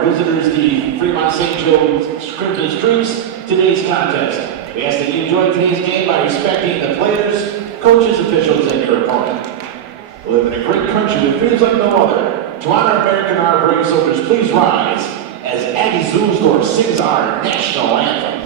our visitors, the Fremont SJCC Crimson Streaks, today's contest. We ask that you enjoy today's game by respecting the players, coaches, officials, and your opponent. We live in a great country that feels like no other. To honor American our brave soldiers, please rise as Aggie Zulsdorf sings our national anthem.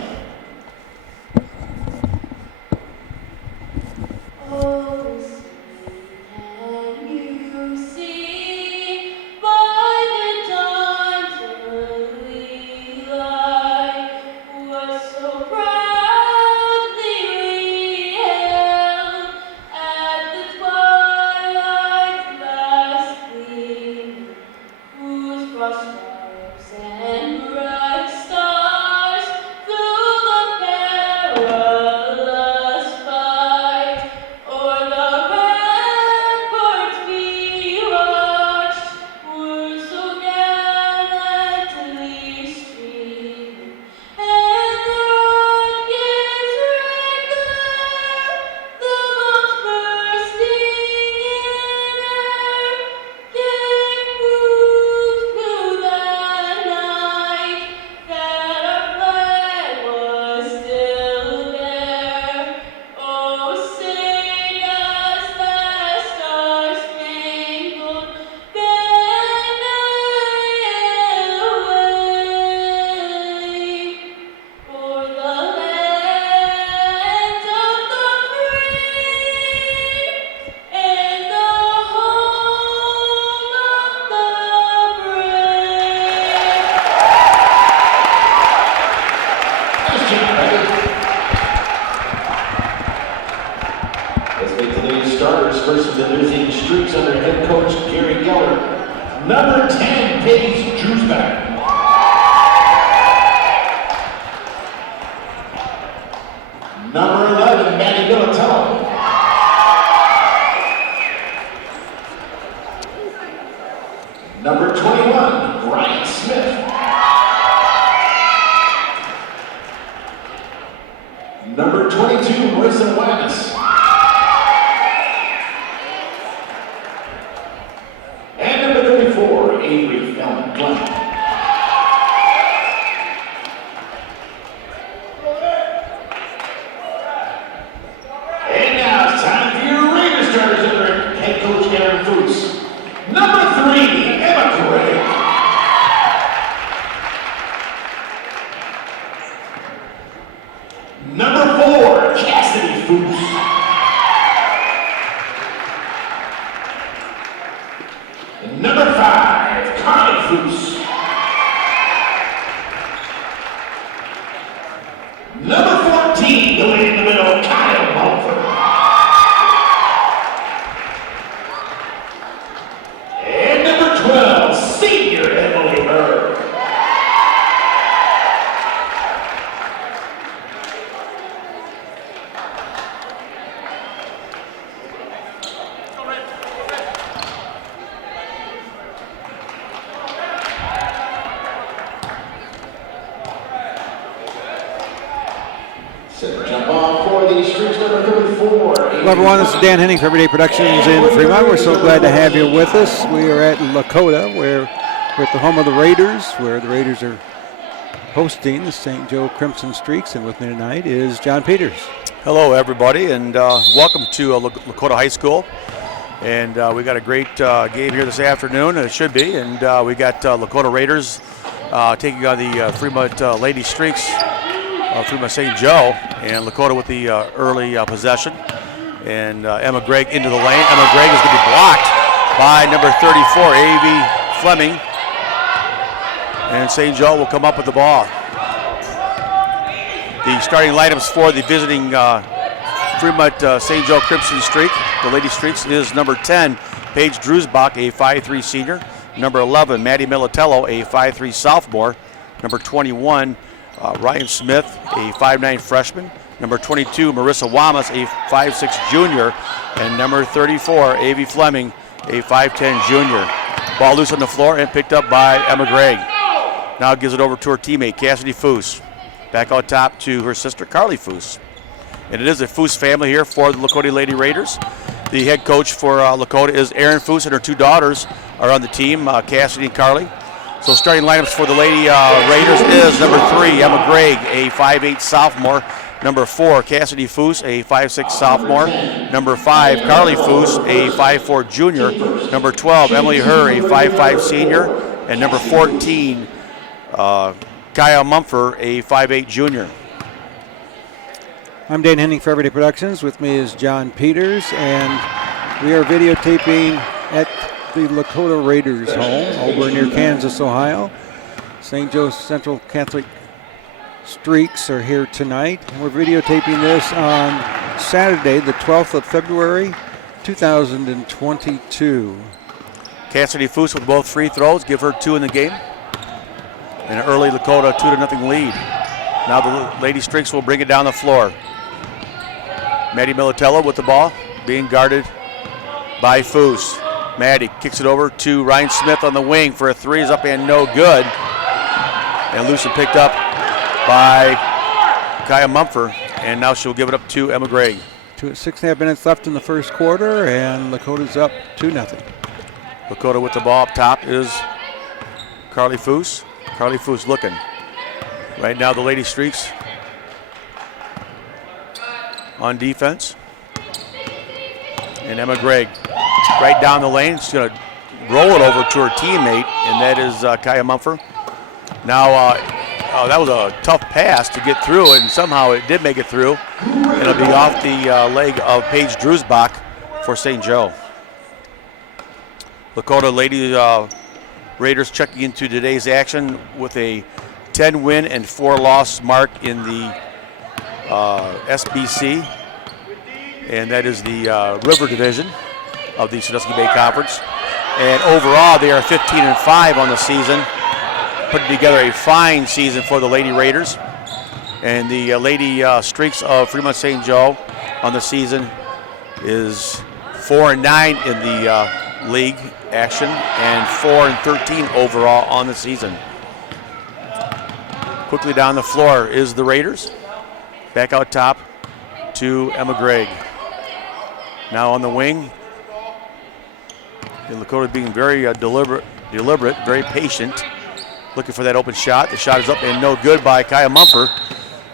Versus the losing streaks under head coach Gary Geller. Number 10, Paige Drewsback. Number 11, Maddie Militello. Number 21, Ryan Smith. Number 22, Marissa Wanis. Avery Fleming. And now it's time for your Raiders starters under head coach Aaron Foose. Number 3, Emma Gregg. Number 4, Cassidy Foose. Number 5, Connie Foose. Number 14, the way in the middle, Kyle Mulford. And number 12, senior Emily Berg. Jump off for the streaks number 34. Hello everyone, this is Dan Henning for Everyday Productions in Fremont. We're so glad to have you with us. We are at Lakota, where we're at the home of the Raiders, where the Raiders are hosting the St. Joe Crimson Streaks, and with me tonight is John Peters. Hello everybody, and welcome to Lakota High School. And we got a great game here this afternoon, it should be, and we got Lakota Raiders taking on the Fremont Lady Streaks. Fremont St. Joe, and Lakota with the early possession. And Emma Gregg into the lane. Emma Gregg is going to be blocked by number 34, A.V. Fleming. And St. Joe will come up with the ball. The starting lineups for the visiting Fremont St. Joe Crimson Streak, the Lady Streaks, is number 10, Paige Drewsbach, a 5'3 senior. Number 11, Maddie Militello, a 5'3 sophomore. Number 21, Ryan Smith, a 5'9 freshman. Number 22, Marissa Wamas, a 5'6 junior. And number 34, A.V. Fleming, a 5'10 junior. Ball loose on the floor and picked up by Emma Gregg. Now gives it over to her teammate, Cassidy Foose. Back out top to her sister, Carly Foose. And it is a Foose family here for the Lakota Lady Raiders. The head coach for Lakota is Erin Foose, and her two daughters are on the team, Cassidy and Carly. So starting lineups for the Lady Raiders is number 3, Emma Gregg, a 5'8 sophomore. Number 4, Cassidy Foose, a 5'6 sophomore. Number 5, Carly Foose, a 5'4 junior. Number 12, Emily Herr, a 5'5 senior. And number 14, Kyle Mumford, a 5'8 junior. I'm Dan Henning for Everyday Productions. With me is John Peters, and we are videotaping at the Lakota Raiders home over near Kansas, Ohio. St. Joe Central Catholic Streaks are here tonight. And we're videotaping this on Saturday, the 12th of February, 2022. Cassidy Foose with both free throws, give her 2 in the game. And an early Lakota 2-0 lead. Now the Lady Streaks will bring it down the floor. Maddie Militello with the ball, being guarded by Foose. Maddie kicks it over to Ryan Smith on the wing for a 3, is up and no good. And loose and picked up by Kaya Mumford, and now she'll give it up to Emma Gregg. 6.5 minutes left in the first quarter, and Lakota's up 2-0. Lakota with the ball up top is Carly Foose. Carly Foose looking. Right now the Lady Streaks on defense. And Emma Gregg right down the lane. She's going to roll it over to her teammate, and that is Kaya Mumford. Now, that was a tough pass to get through, and somehow it did make it through. It'll be off the leg of Paige Drusbach for St. Joe. Lakota Lady Raiders checking into today's action with a 10-win and 4-loss mark in the SBC, and that is the River Division of the Sandusky Bay Conference. And overall, they are 15-5 on the season, putting together a fine season for the Lady Raiders. And the Lady Streaks of Fremont St. Joe on the season is 4-9 in the league action and 4-13 overall on the season. Quickly down the floor is the Raiders. Back out top to Emma Gregg. Now on the wing, and Lakota being very deliberate, very patient, looking for that open shot. The shot is up and no good by Kaya Mumford,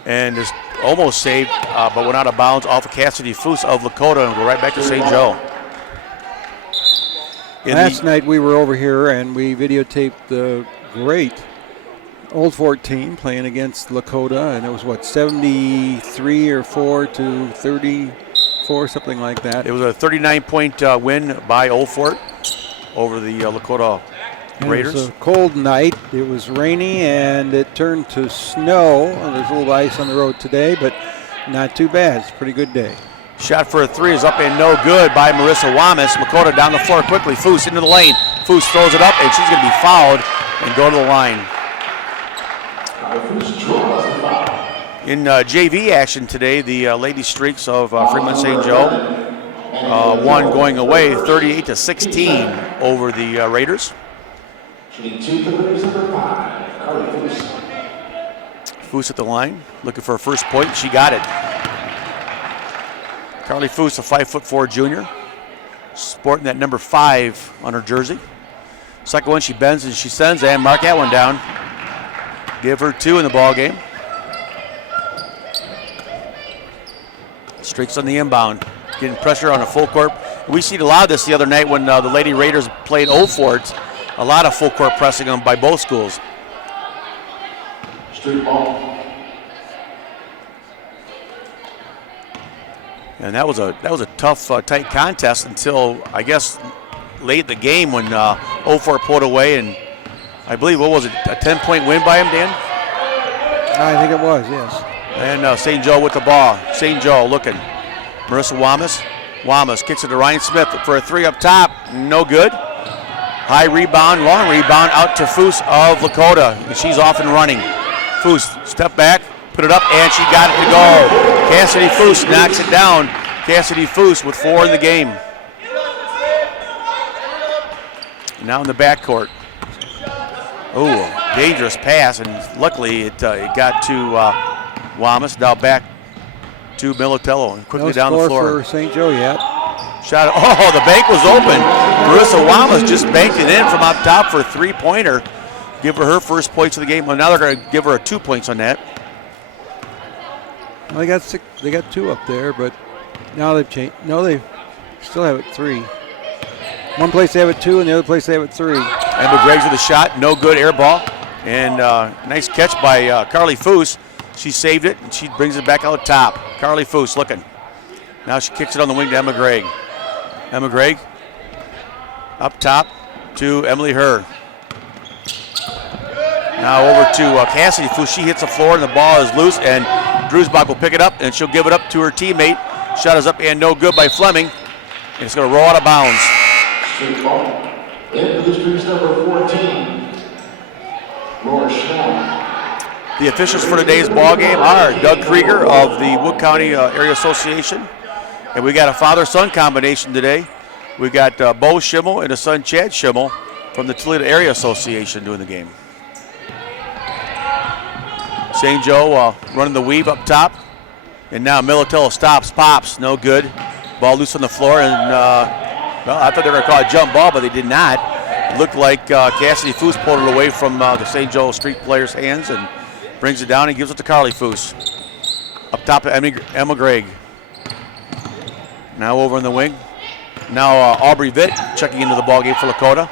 and is almost saved, but went out of bounds off of Cassidy Foose of Lakota and go right back to St. Joe. Last night we were over here and we videotaped the great Old Fort team playing against Lakota, and it was 73 or 4 to 34, something like that. It was a 39-point win by Old Fort over the Lakota Raiders. It was a cold night. It was rainy and it turned to snow. There's a little ice on the road today, but not too bad. It's a pretty good day. Shot for a 3 is up and no good by Marissa Wamis. Lakota down the floor quickly. Foose into the lane. Foose throws it up, and she's going to be fouled and go to the line. In JV action today, the Lady Streaks of Fremont St. Joe won going away 38-16 over the Raiders. Foose at the line, looking for a first point. She got it. Carly Foose, a 5'4" junior, sporting that number 5 on her jersey. Second one, she bends and she sends, and mark that one down. Give her 2 in the ball game. Streaks on the inbound, getting pressure on a full court. We seen a lot of this the other night when the Lady Raiders played Old Fort. A lot of full court pressing on by both schools. Street ball. And that was a tough, tight contest until I guess late in the game when Old Fort pulled away, and I believe, what was it, a 10-point win by him, Dan? I think it was, yes. And St. Joe with the ball. St. Joe looking. Marissa Wamis. Wamis kicks it to Ryan Smith for a 3 up top. No good. High rebound, long rebound out to Foose of Lakota. And she's off and running. Foose, step back, put it up, and she got it to go. Cassidy Foose knocks it down. Cassidy Foose with 4 in the game. Now in the backcourt. Oh, dangerous pass, and luckily it got to Wamis. Now back to Militello, and quickly down the floor. No score for St. Joe yet. Shot. Oh, the bank was open. Marissa Wamis just banked it in from up top for a 3-pointer. give her her first points of the game. Well, now they're going to give her 2 points on that. Well, they got 2 up there, but now they've changed. No, they still have it 3. One place they have it 2, and the other place they have it 3. Emma Greggs with a shot, no good, air ball. And nice catch by Carly Foose. She saved it, and she brings it back out top. Carly Foose looking. Now she kicks it on the wing to Emma Gregg. Emma Gregg up top to Emily Herr. Now over to Cassidy Foose. She hits the floor, and the ball is loose, and Drusbach will pick it up, and she'll give it up to her teammate. Shot is up and no good by Fleming. And it's going to roll out of bounds. Straight ball. Into the streets, number 14, Laura Schnell. The officials for today's ball game are Doug Krieger of the Wood County Area Association. And we got a father-son combination today. We got Bo Schimmel and his son Chad Schimmel from the Toledo Area Association doing the game. St. Joe running the weave up top. And now Militello stops, pops, no good. Ball loose on the floor, and well, I thought they were going to call a jump ball, but they did not. It looked like Cassidy Foose pulled it away from the St. Joe Street player's hands and brings it down and gives it to Carly Foose. Up top to Emma Gregg. Now over in the wing. Now Aubrey Vitt checking into the ball game for Lakota.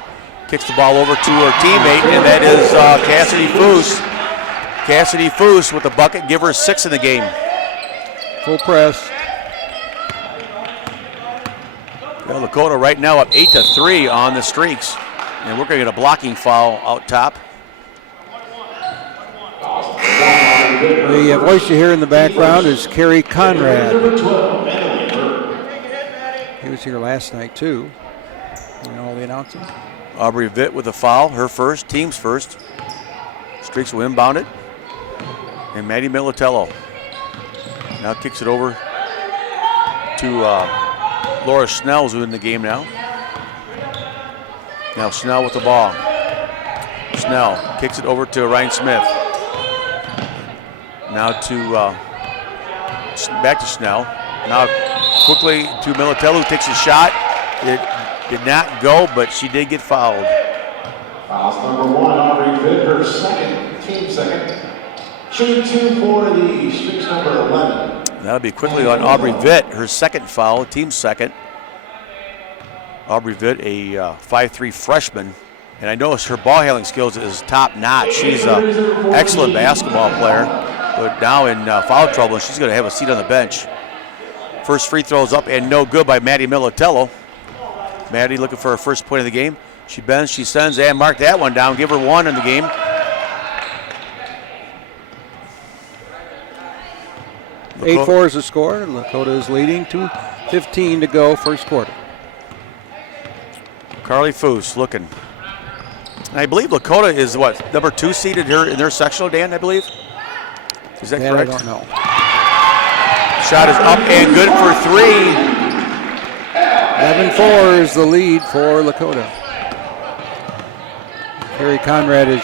Kicks the ball over to her teammate, and that is Cassidy Foose. Cassidy Foose with the bucket, give her 6 in the game. Full press. Well, Lakota right now up 8-3 on the streaks. And we're going to get a blocking foul out top. The voice you hear in the background is Kerry Conrad. He was here last night, too, doing all the announcing. Aubrey Vitt with a foul, her first, team's first. Streaks will inbound it. And Maddie Militello now kicks it over to Laura Schnell, who's in the game now. Now Schnell with the ball. Schnell kicks it over to Ryan Smith. Now to back to Schnell. Now quickly to Militello, who takes a shot. It did not go, but she did get fouled. Fouls number 1, Aubrey Vitt, her second, team second. Shooting 2 for the streaks, number 11. That'll be quickly on Aubrey Vitt, her second foul, team second. Aubrey Vitt, a 5'3" freshman. And I noticed her ball handling skills is top notch. She's an excellent basketball player, but now in foul trouble, and she's going to have a seat on the bench. First free throw is up and no good by Maddie Militello. Maddie looking for her first point of the game. She bends, she sends, and mark that one down. Give her 1 in the game. Lakota. 8-4 is the score. Lakota is leading, 2:15 to go, first quarter. Carly Foose looking. I believe Lakota is what, number 2 seeded here in their sectional, Dan, I believe? Is that correct? I don't know. Shot is up and good for 3. 11-4 is the lead for Lakota. Kerry Conrad is,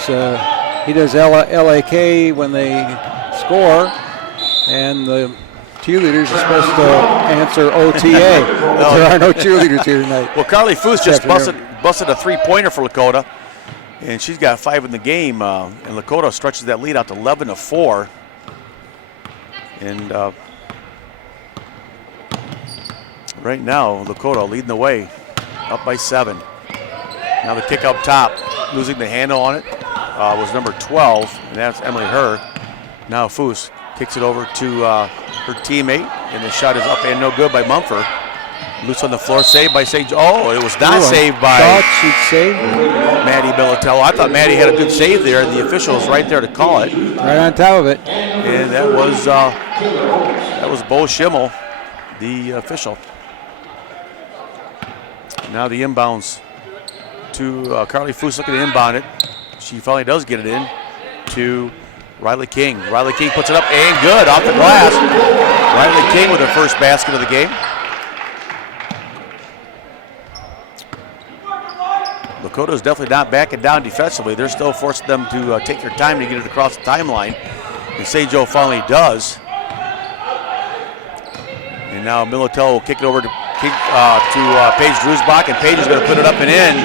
he does LAK when they score, and the cheerleaders are supposed to answer OTA. There are no cheerleaders here tonight. Well, Carly Foose just busted a 3-pointer for Lakota, and she's got 5 in the game, and Lakota stretches that lead out to 11-4. And right now, Lakota leading the way, up by 7. Now the kick up top, losing the handle on it, was number 12, and that's Emily Herr. Now Foose kicks it over to her teammate, and the shot is up and no good by Mumford. Loose on the floor, saved by St. Joe. Oh, it was not saved by Maddie Militello. I thought Maddie had a good save there, and the official was right there to call it. Right on top of it. And that was Bo Schimmel, the official. Now the inbounds to Carly Foose looking to inbound it. She finally does get it in to Riley King. Riley King puts it up and good off the glass. Riley King with her first basket of the game. Lakota is definitely not backing down defensively. They're still forcing them to take their time to get it across the timeline. And St. Joe finally does. And now Militello will kick it over to Paige Drusbach, and Paige is going to put it up and in.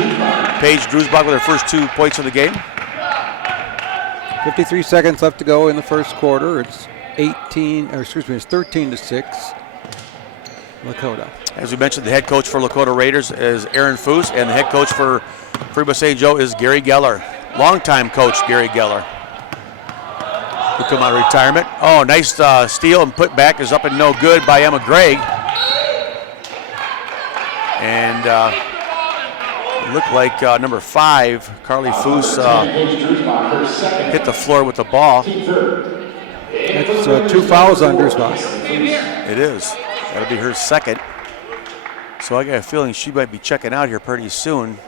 Paige Drusbach with her first 2 points of the game. 53 seconds left to go in the first quarter. It's 13-6, Lakota. As we mentioned, the head coach for Lakota Raiders is Aaron Foose, and the head coach for Fremont St. Joe is Gary Geller. Longtime coach Gary Geller. He'll come out of retirement. Oh, nice steal and put back is up and no good by Emma Gregg. And it looked like number 5, Carly Foose, hit the floor with the ball. That's 2 fouls on Drusbach. It is. That'll be her second. So I got a feeling she might be checking out here pretty soon,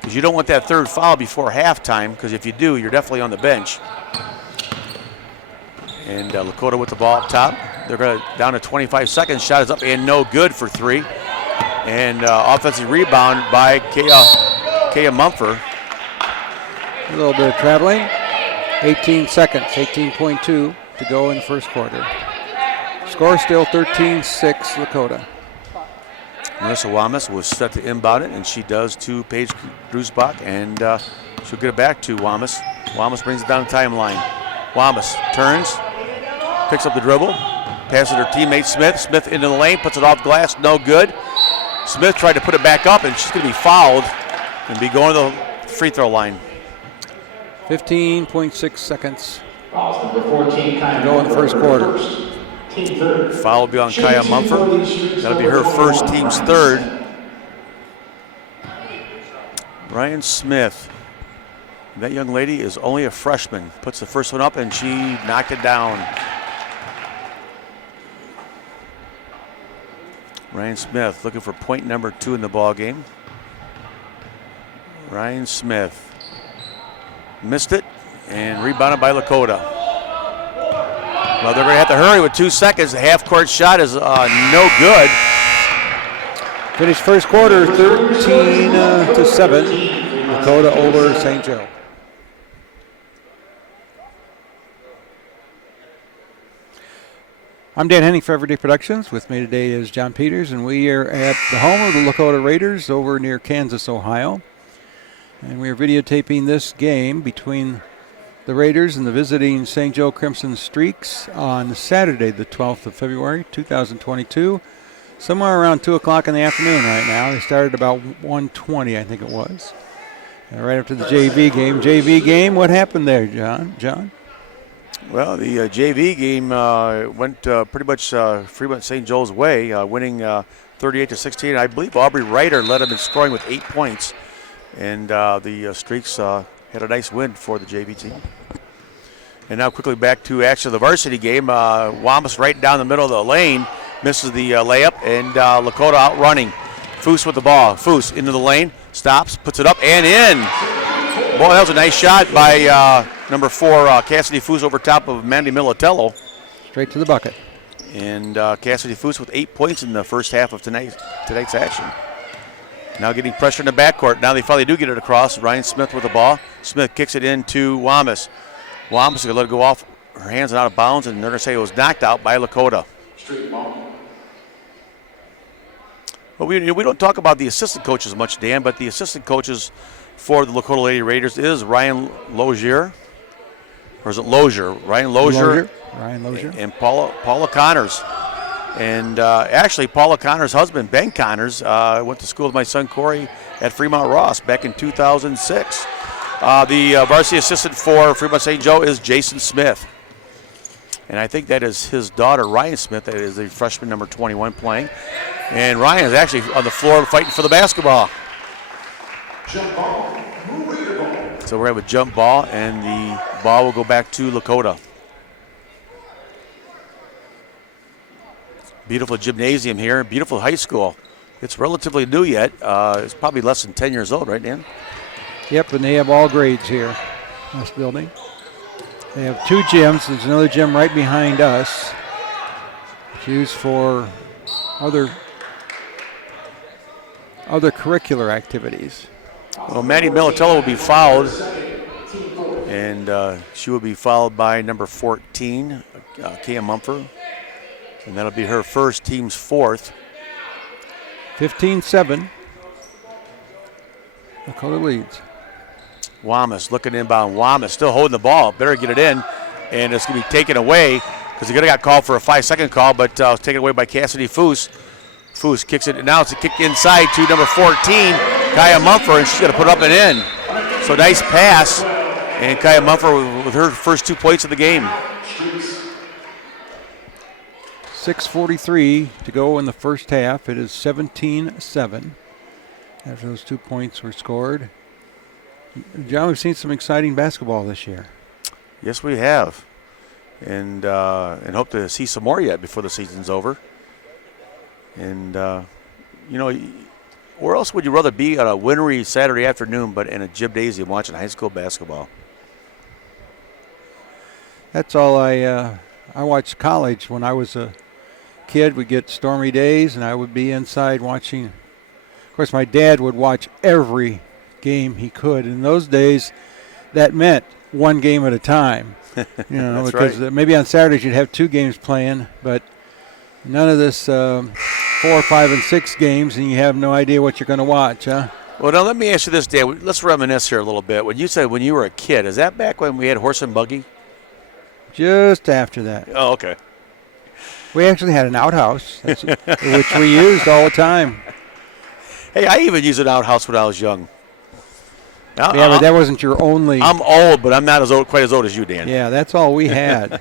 because you don't want that third foul before halftime, because if you do, you're definitely on the bench. And Lakota with the ball up top. They're going to down to 25 seconds. Shot is up and no good for 3. And offensive rebound by Kaya Mumford. A little bit of traveling. 18 seconds, 18.2 to go in the first quarter. Score still 13-6 Lakota. Marissa Wamas was set to inbound it, and she does to Paige Drusbach, and she'll get it back to Wamas. Wamas brings it down the timeline. Wamas turns, picks up the dribble, passes her teammate Smith. Smith into the lane, puts it off glass, no good. Smith tried to put it back up, and she's going to be fouled and be going to the free throw line. 15.6 seconds Number 14, to go in the first quarter. Foul will be on Kaya Mumford. That'll be her first, team's third. Ryan Smith. That young lady is only a freshman. Puts the first one up and she knocked it down. Ryan Smith looking for point number 2 in the ball game. Ryan Smith missed it and rebounded by Lakota. Well, they're going to have to hurry with 2 seconds. The half-court shot is no good. Finished first quarter 13-7. Lakota over St. Joe. I'm Dan Henning for Everyday Productions. With me today is John Peters, and we are at the home of the Lakota Raiders over near Kansas, Ohio. And we are videotaping this game between the Raiders and the visiting St. Joe Crimson Streaks on Saturday, the 12th of February, 2022. Somewhere around 2 o'clock in the afternoon right now. They started about 1:20, I think it was. Right after the JV game. JV game, what happened there, John? Well, the JV game went pretty much Fremont St. Joe's way, winning 38-16. I believe Aubrey Ryder led them in scoring with 8 points. And the Streaks had a nice win for the JV team. And now quickly back to action of the varsity game. Wamas right down the middle of the lane, misses the layup, and Lakota out running. Foose with the ball. Foose into the lane, stops, puts it up and in. Boy, that was a nice shot by number 4, Cassidy Foose over top of Mandy Militello. Straight to the bucket. And Cassidy Foose with 8 points in the first half of tonight's action. Now getting pressure in the backcourt. Now they finally do get it across. Ryan Smith with the ball. Smith kicks it into Wamas. Wamas is going to let it go off her hands and out of bounds, and they're going to say it was knocked out by Lakota. Well, we don't talk about the assistant coaches much, Dan, but the assistant coaches for the Lakota Lady Raiders is Ryan Lozier. Or is it Lozier? Ryan Lozier. Ryan Lozier. And Paula Connors. And actually, Paula Connors' husband, Ben Connors, went to school with my son Corey at Fremont Ross back in 2006. The varsity assistant for Fremont St. Joe is Jason Smith. And I think that is his daughter, Ryan Smith, that is the freshman number 21 playing. And Ryan is actually on the floor fighting for the basketball. Jump ball. So we're going to have a jump ball, and the ball will go back to Lakota. Beautiful gymnasium here, beautiful high school. It's relatively new yet. It's probably less than 10 years old, right, Dan? Yep, and they have all grades here in this building. They have 2 gyms. There's another gym right behind us. It's used for other curricular activities. Well, Maddie Militello will be fouled, and she will be fouled by number 14, Kaya Mumford. And that'll be her first, team's 4th. 15-7. Lakota leads. Wamas looking inbound. Wamas still holding the ball. Better get it in. And it's going to be taken away because he could have got called for a 5-second call, but it was taken away by Cassidy Foose. Foose kicks it. Now it's a kick inside to number 14, Kaya Mumford, and she's going to put it up and in. So nice pass. And Kaya Mumford with her first 2 points of the game. 6:43 to go in the first half. It is 17-7 after those 2 points were scored. John, we've seen some exciting basketball this year. Yes, we have. And hope to see some more yet before the season's over. And, where else would you rather be on a wintry Saturday afternoon but in a gymnasium watching high school basketball? That's all I watched college when I was a kid. We'd get stormy days, and I would be inside watching. Of course, my dad would watch every game he could. In those days, that meant one game at a time. That's because right. Maybe on Saturdays you'd have 2 games playing, but none of this 4, 5, and 6 games, and you have no idea what you're going to watch, huh? Well, now let me ask you this, Dan. Let's reminisce here a little bit. When you said when you were a kid, is that back when we had horse and buggy? Just after that. Oh, okay. We actually had an outhouse, which we used all the time. Hey, I even used an outhouse when I was young. Yeah, but that wasn't your only. I'm old, but I'm not quite as old as you, Dan. Yeah, that's all we had.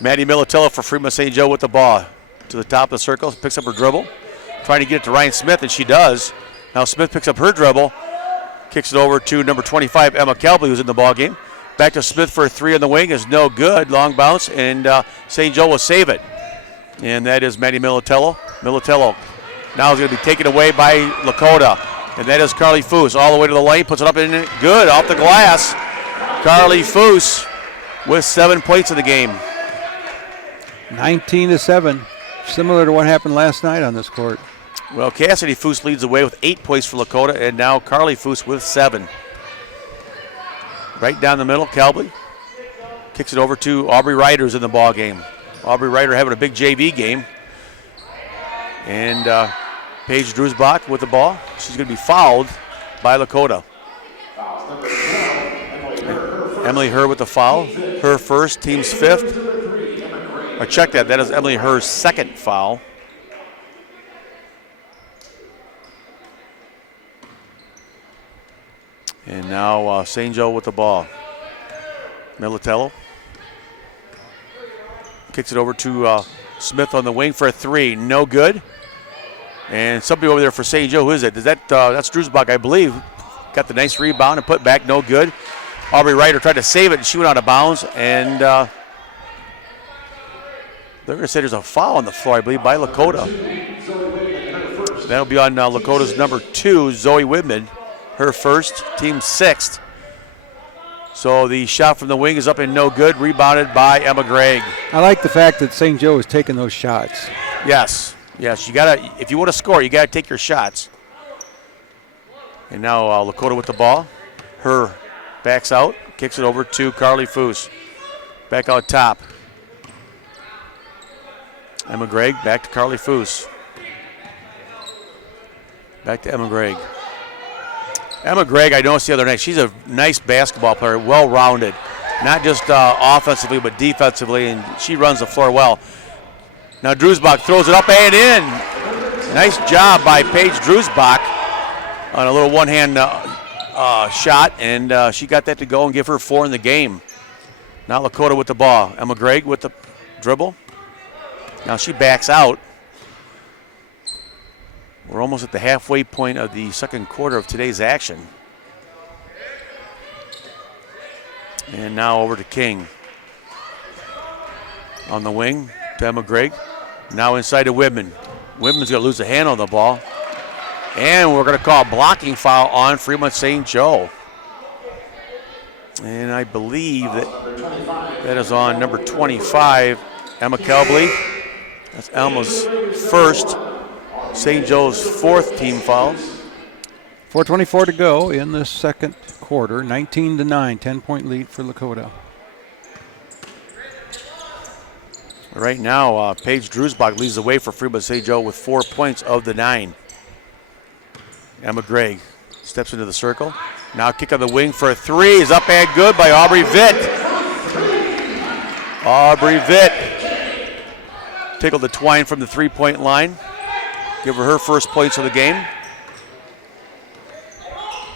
Maddie Militello for Fremont St. Joe with the ball to the top of the circle, picks up her dribble, trying to get it to Ryan Smith, and she does. Now Smith picks up her dribble, kicks it over to number 25, Emma Kelby, who's in the ball game. Back to Smith for a 3 on the wing is no good. Long bounce, and St. Joe will save it. And that is Maddie Militello. Militello now is going to be taken away by Lakota. And that is Carly Foose all the way to the lane, puts it up and in. Good, off the glass. Carly Foose with 7 points in the game. 19-7, similar to what happened last night on this court. Well, Cassidy Foose leads the way with 8 points for Lakota, and now Carly Foose with 7. Right down the middle, Kelby kicks it over to Aubrey Ryder, who's in the ball game. Aubrey Ryder having a big JV game. And Paige Drusbach with the ball. She's going to be fouled by Lakota. Emily Herr with the foul. Her first, team's 5th. I check that. That is Emily Herr's 2nd foul. And now St. Joe with the ball. Militello kicks it over to Smith on the wing for a 3. No good. And somebody over there for St. Joe. Who is it? That's Drusbach, I believe. Got the nice rebound and put back. No good. Aubrey Ryder tried to save it, and she went out of bounds. And they're going to say there's a foul on the floor, I believe, by Lakota. That'll be on Lakota's number 2, Zoe Whitman. Her first, team 6th. So the shot from the wing is up and no good, rebounded by Emma Gregg. I like the fact that St. Joe is taking those shots. Yes, you gotta. If you want to score, you gotta take your shots. And now Lakota with the ball. Her backs out, kicks it over to Carly Foose. Back out top. Emma Gregg back to Carly Foose. Back to Emma Gregg. Emma Gregg, I noticed the other night, she's a nice basketball player, well-rounded. Not just offensively, but defensively, and she runs the floor well. Now Drusbach throws it up and in. Nice job by Paige Drusbach on a little one-hand shot, and she got that to go and give her 4 in the game. Now Lakota with the ball. Emma Gregg with the dribble. Now she backs out. We're almost at the halfway point of the second quarter of today's action. And now over to King. On the wing to Emma Gregg. Now inside to Whitman. Whitman's going to lose a hand on the ball. And we're going to call a blocking foul on Fremont St. Joe. And I believe that is on number 25, Emma Kelby. That's Emma's first. St. Joe's 4th team foul. 4:24 to go in the second quarter. 19-9, 10-point lead for Lakota. Right now, Paige Drusbach leads the way for Fremont St. Joe with 4 points of the 9. Emma Gregg steps into the circle. Now kick on the wing for a three is up and good by Aubrey Vitt. Aubrey Vitt tickled the twine from the three-point line. Give her first points of the game.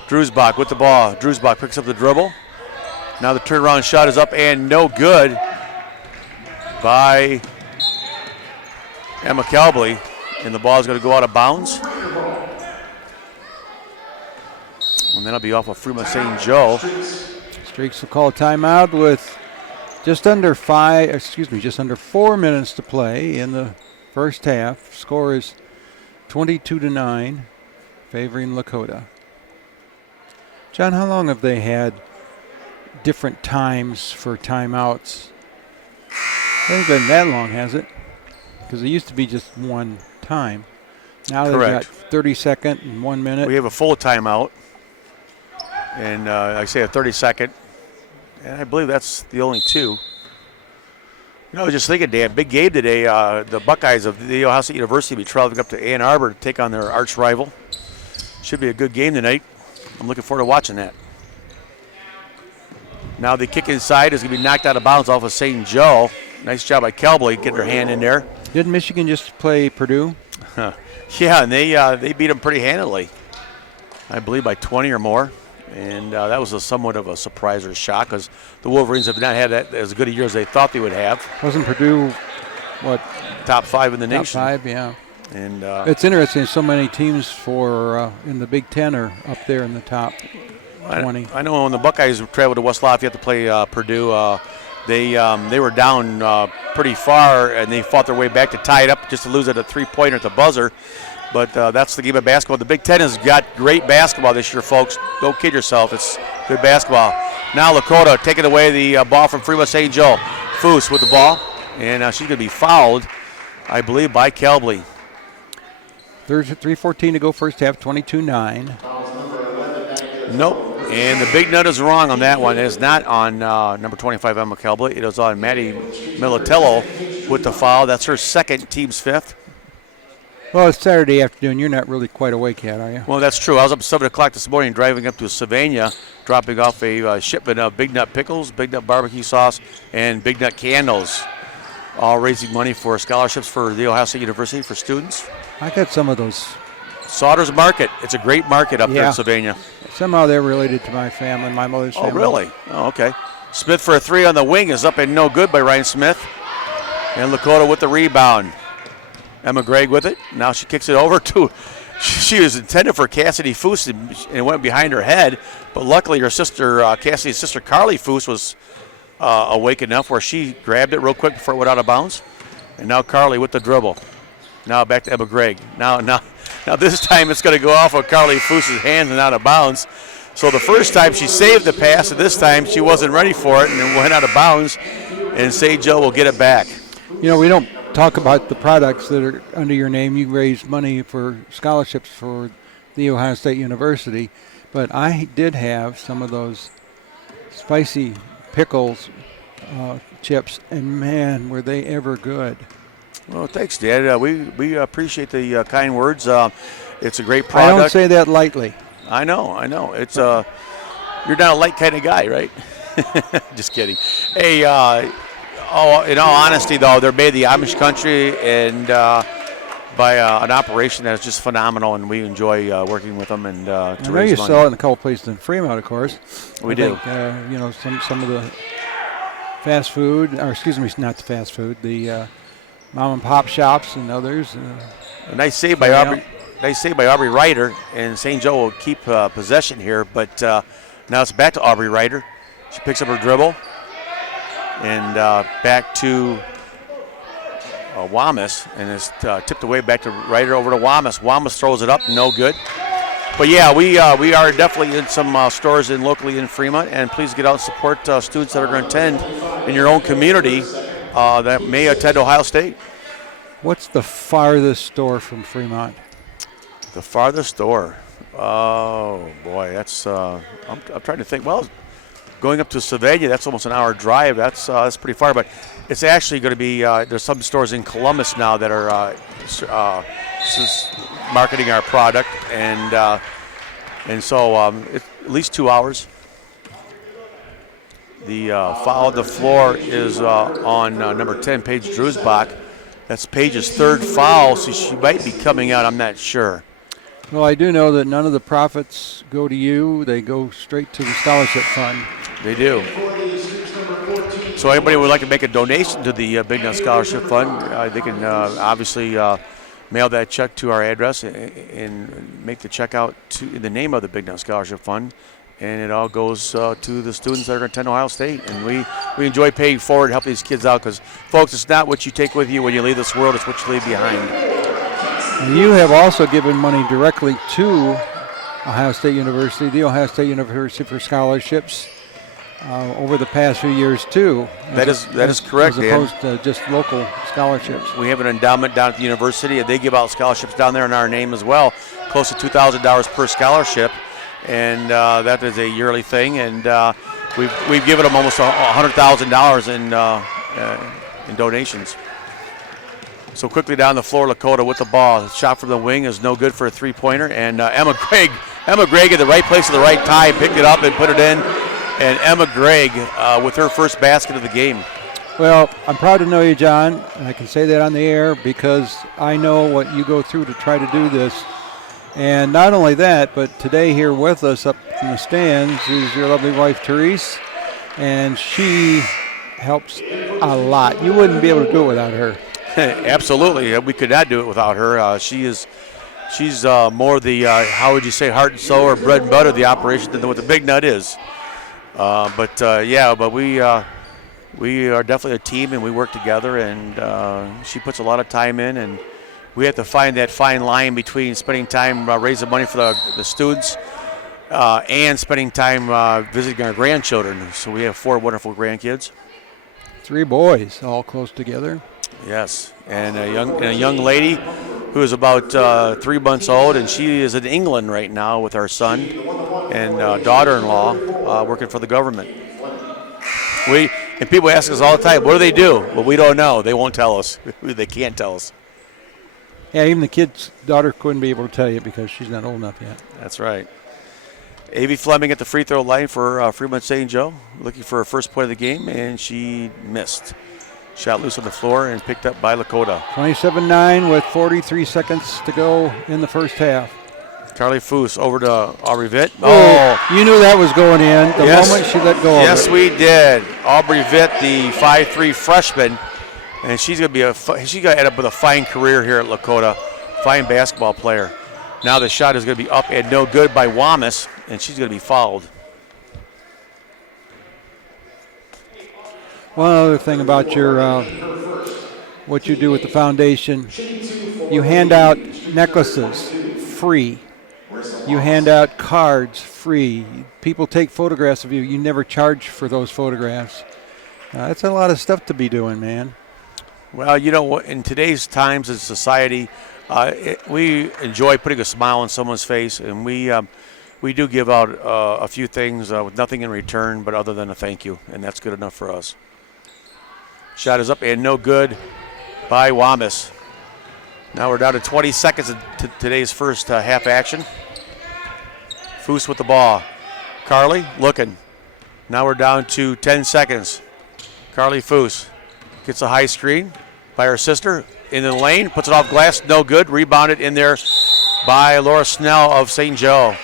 Drusbach with the ball. Drusbach picks up the dribble. Now the turnaround shot is up and no good by Emma Kelbley. And the ball is going to go out of bounds. And then it'll be off of Fremont St. Joe. Streaks will call a timeout with just under 4 minutes to play in the first half. Score is 22-9, favoring Lakota. John, how long have they had different times for timeouts? It hasn't been that long, has it? Because it used to be just one time. Now they've got 30-second and 1 minute. We have a full timeout. And I say a 30-second. And I believe that's the only two. You know, I was just thinking, Dan, big game today. The Buckeyes of the Ohio State University will be traveling up to Ann Arbor to take on their arch rival. Should be a good game tonight. I'm looking forward to watching that. Now the kick inside is going to be knocked out of bounds off of St. Joe. Nice job by Kelbley getting her hand in there. Didn't Michigan just play Purdue? Yeah, and they beat them pretty handily. I believe by 20 or more. And that was somewhat of a surprise or shock because the Wolverines have not had that as good a year as they thought they would have. Wasn't Purdue, what? Top 5 in the Top nation. 5, yeah. And it's interesting. So many teams in the Big Ten are up there in the top 20. I know when the Buckeyes traveled to West Lafayette to play Purdue, they were down pretty far and they fought their way back to tie it up just to lose at a three-pointer at the buzzer. But that's the game of basketball. The Big Ten has got great basketball this year, folks. Don't kid yourself. It's good basketball. Now Lakota taking away the ball from Fremont St. Joe. Foose with the ball. And she's going to be fouled, I believe, by Kelbley. 3:14 to go first half, 22-9. Nope. And the big nut is wrong on that one. It is not on number 25, Emma Kelbley. It is on Maddie Militello with the foul. That's her second, team's fifth. Well, it's Saturday afternoon. You're not really quite awake yet, are you? Well, that's true. I was up at 7 o'clock this morning driving up to Sylvania, dropping off a shipment of Big Nut Pickles, Big Nut Barbecue Sauce, and Big Nut Candles, all raising money for scholarships for the Ohio State University for students. I got some of those. Sauter's Market. It's a great market up there in Sylvania. Somehow they're related to my family, my mother's family. Oh, really? Oh, okay. Smith for a three on the wing is up and no good by Ryan Smith. And Lakota with the rebound. Emma Gregg with it. Now she kicks it over to, she was intended for Cassidy Foose and it went behind her head. But luckily her sister, Cassidy's sister Carly Foose was awake enough where she grabbed it real quick before it went out of bounds. And now Carly with the dribble. Now back to Emma Gregg. Now this time it's going to go off of Carly Foose's hands and out of bounds. So the first time she saved the pass, and this time she wasn't ready for it and it went out of bounds. And St. Joe will get it back. You know, we don't talk about the products that are under your name. You raise money for scholarships for the Ohio State University, but I did have some of those spicy pickles chips, and man, were they ever good. Well, thanks, Dad. We appreciate the kind words. It's a great product. I don't say that lightly. I know. It's you're not a light kind of guy, right? Just kidding. Hey, in all honesty, though, they're made the Amish country and by an operation that is just phenomenal, and we enjoy working with them. And I know you sell it in a couple places in Fremont, of course. We do. You know, some of the fast food, or excuse me, not the fast food, the mom and pop shops and others. A nice save by Aubrey. Nice save by Aubrey Ryder, and St. Joe will keep possession here. But now it's back to Aubrey Ryder. She picks up her dribble. And back to Wamas, and it's tipped away back to Ryder over to Wamas. Wamas throws it up, no good. But yeah, we are definitely in some stores locally in Fremont, and please get out and support students that are going to attend in your own community that may attend Ohio State. What's the farthest store from Fremont? The farthest store? Oh boy, that's I'm trying to think. Well, going up to Sylvania, that's almost an hour drive. That's pretty far, but it's actually going to be, there's some stores in Columbus now that are marketing our product, and And so it's at least 2 hours. The foul on the floor is on number 10, Paige Drusbach. That's Paige's third foul, so she might be coming out. I'm not sure. Well, I do know that none of the profits go to you. They go straight to the scholarship fund. They do. So anybody would like to make a donation to the Big Nut Scholarship Fund, they can obviously mail that check to our address and make the check out in the name of the Big Nut Scholarship Fund. And it all goes to the students that are going to attend Ohio State. And we enjoy paying forward to help these kids out because, folks, it's not what you take with you when you leave this world, it's what you leave behind. And you have also given money directly to Ohio State University, the Ohio State University for Scholarships, over the past few years, too. That is correct, as opposed to just local scholarships. We have an endowment down at the university, and they give out scholarships down there in our name as well, close to $2,000 per scholarship. And that is a yearly thing, and we've given them almost $100,000 in donations. So quickly down the floor, Lakota with the ball. Shot from the wing is no good for a three-pointer, and Emma Gregg at the right place at the right time, picked it up and put it in. And Emma Gregg with her first basket of the game. Well, I'm proud to know you, John, and I can say that on the air because I know what you go through to try to do this. And not only that, but today here with us up in the stands is your lovely wife, Therese, and she helps a lot. You wouldn't be able to do it without her. Absolutely. We could not do it without her. She's more the, how would you say, heart and soul or bread and butter of the operation than what the Big Nut is. But we are definitely a team, and we work together, and she puts a lot of time in, and we have to find that fine line between spending time raising money for the students and spending time visiting our grandchildren. So we have 4 wonderful grandkids. 3 boys, all close together. Yes, and a young lady who is about 3 months old, and she is in England right now with our son and daughter-in-law working for the government. And people ask us all the time, what do they do? Well, we don't know. They won't tell us. They can't tell us. Yeah, even the kid's daughter couldn't be able to tell you because she's not old enough yet. That's right. Avi Fleming at the free throw line for Fremont St. Joe, looking for her first point of the game, and she missed. Shot loose on the floor and picked up by Lakota. 27-9 with 43 seconds to go in the first half. Carly Foose over to Aubrey Vitt. Oh, you knew that was going in the moment she let go of it. Yes, we did. Aubrey Vitt, the 5'3" freshman, and she's going to end up with a fine career here at Lakota. Fine basketball player. Now the shot is going to be up and no good by Wamis, and she's going to be fouled. One other thing about your what you do with the foundation, you hand out necklaces free. You hand out cards free. People take photographs of you. You never charge for those photographs. That's a lot of stuff to be doing, man. Well, you know what? In today's times in society, we enjoy putting a smile on someone's face, and we do give out a few things with nothing in return, but other than a thank you, and that's good enough for us. Shot is up and no good by Wamis. Now we're down to 20 seconds into today's first half action. Foose with the ball. Carly looking. Now we're down to 10 seconds. Carly Foose gets a high screen by her sister in the lane, puts it off glass, no good. Rebounded in there by Laura Snell of St. Joe.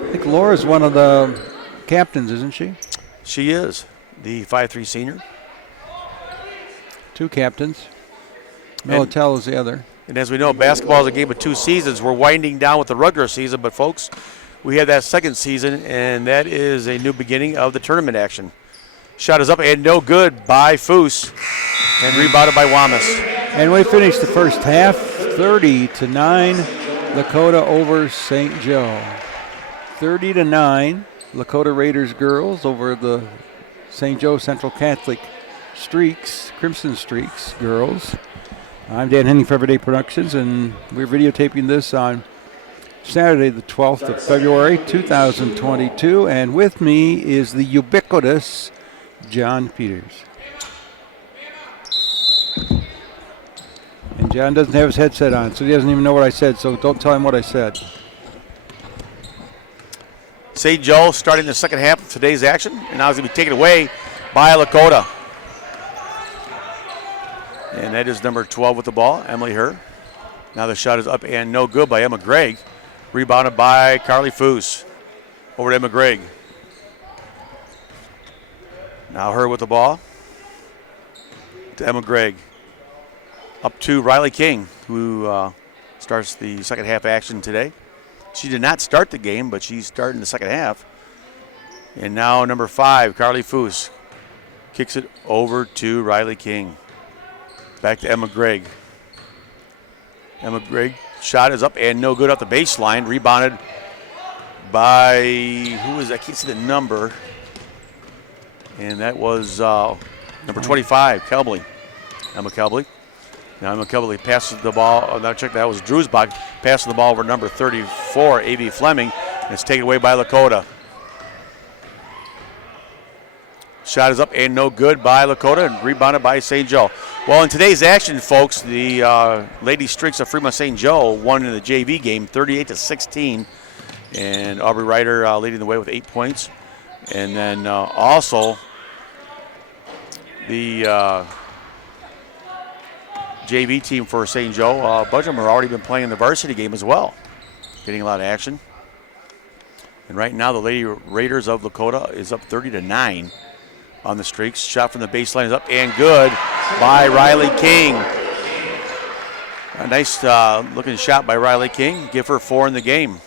I think Laura's one of the captains, isn't she? She is, the 5'3" senior. 2 captains. Militello is the other. And as we know, basketball is a game of 2 seasons. We're winding down with the regular season, but folks, we have that second season, and that is a new beginning of the tournament action. Shot is up and no good by Foose, and rebounded by Wamis. And we finished the first half, 30-9, Lakota over St. Joe. 30-9, Lakota Raiders girls over the St. Joe Central Catholic Streaks, Crimson Streaks girls. I'm Dan Henning for Everyday Productions, and we're videotaping this on Saturday, the 12th of February, 2022. And with me is the ubiquitous John Peters. John doesn't have his headset on, so he doesn't even know what I said, so don't tell him what I said. St. Joe starting the second half of today's action, and now it's going to be taken away by Lakota. And that is number 12 with the ball, Emily Herr. Now the shot is up and no good by Emma Gregg. Rebounded by Carly Foos. Over to Emma Gregg. Now Herr with the ball. To Emma Gregg. Up to Riley King, who starts the second half action today. She did not start the game, but she's starting the second half. And now number 5, Carly Foos, kicks it over to Riley King. Back to Emma Gregg. Emma Gregg, shot is up and no good off the baseline. Rebounded by, who is that? I can't see the number. And that was number 25, Kelbley. Emma Kelbley. Now Emma Kelbley passes the ball. Now check, that was Drewsbach passing the ball over number 34, A.B. Fleming. And it's taken away by Lakota. Shot is up and no good by Lakota and rebounded by St. Joe. Well, in today's action, folks, the Lady Streaks of Fremont St. Joe won in the JV game 38-16. And Aubrey Ryder leading the way with 8 points. And then also the JV team for St. Joe, a bunch of them have already been playing the varsity game as well. Getting a lot of action. And right now the Lady Raiders of Lakota is up 30-9 on the Streaks. Shot from the baseline is up and good by Riley King. A nice looking shot by Riley King. Give her 4 in the game.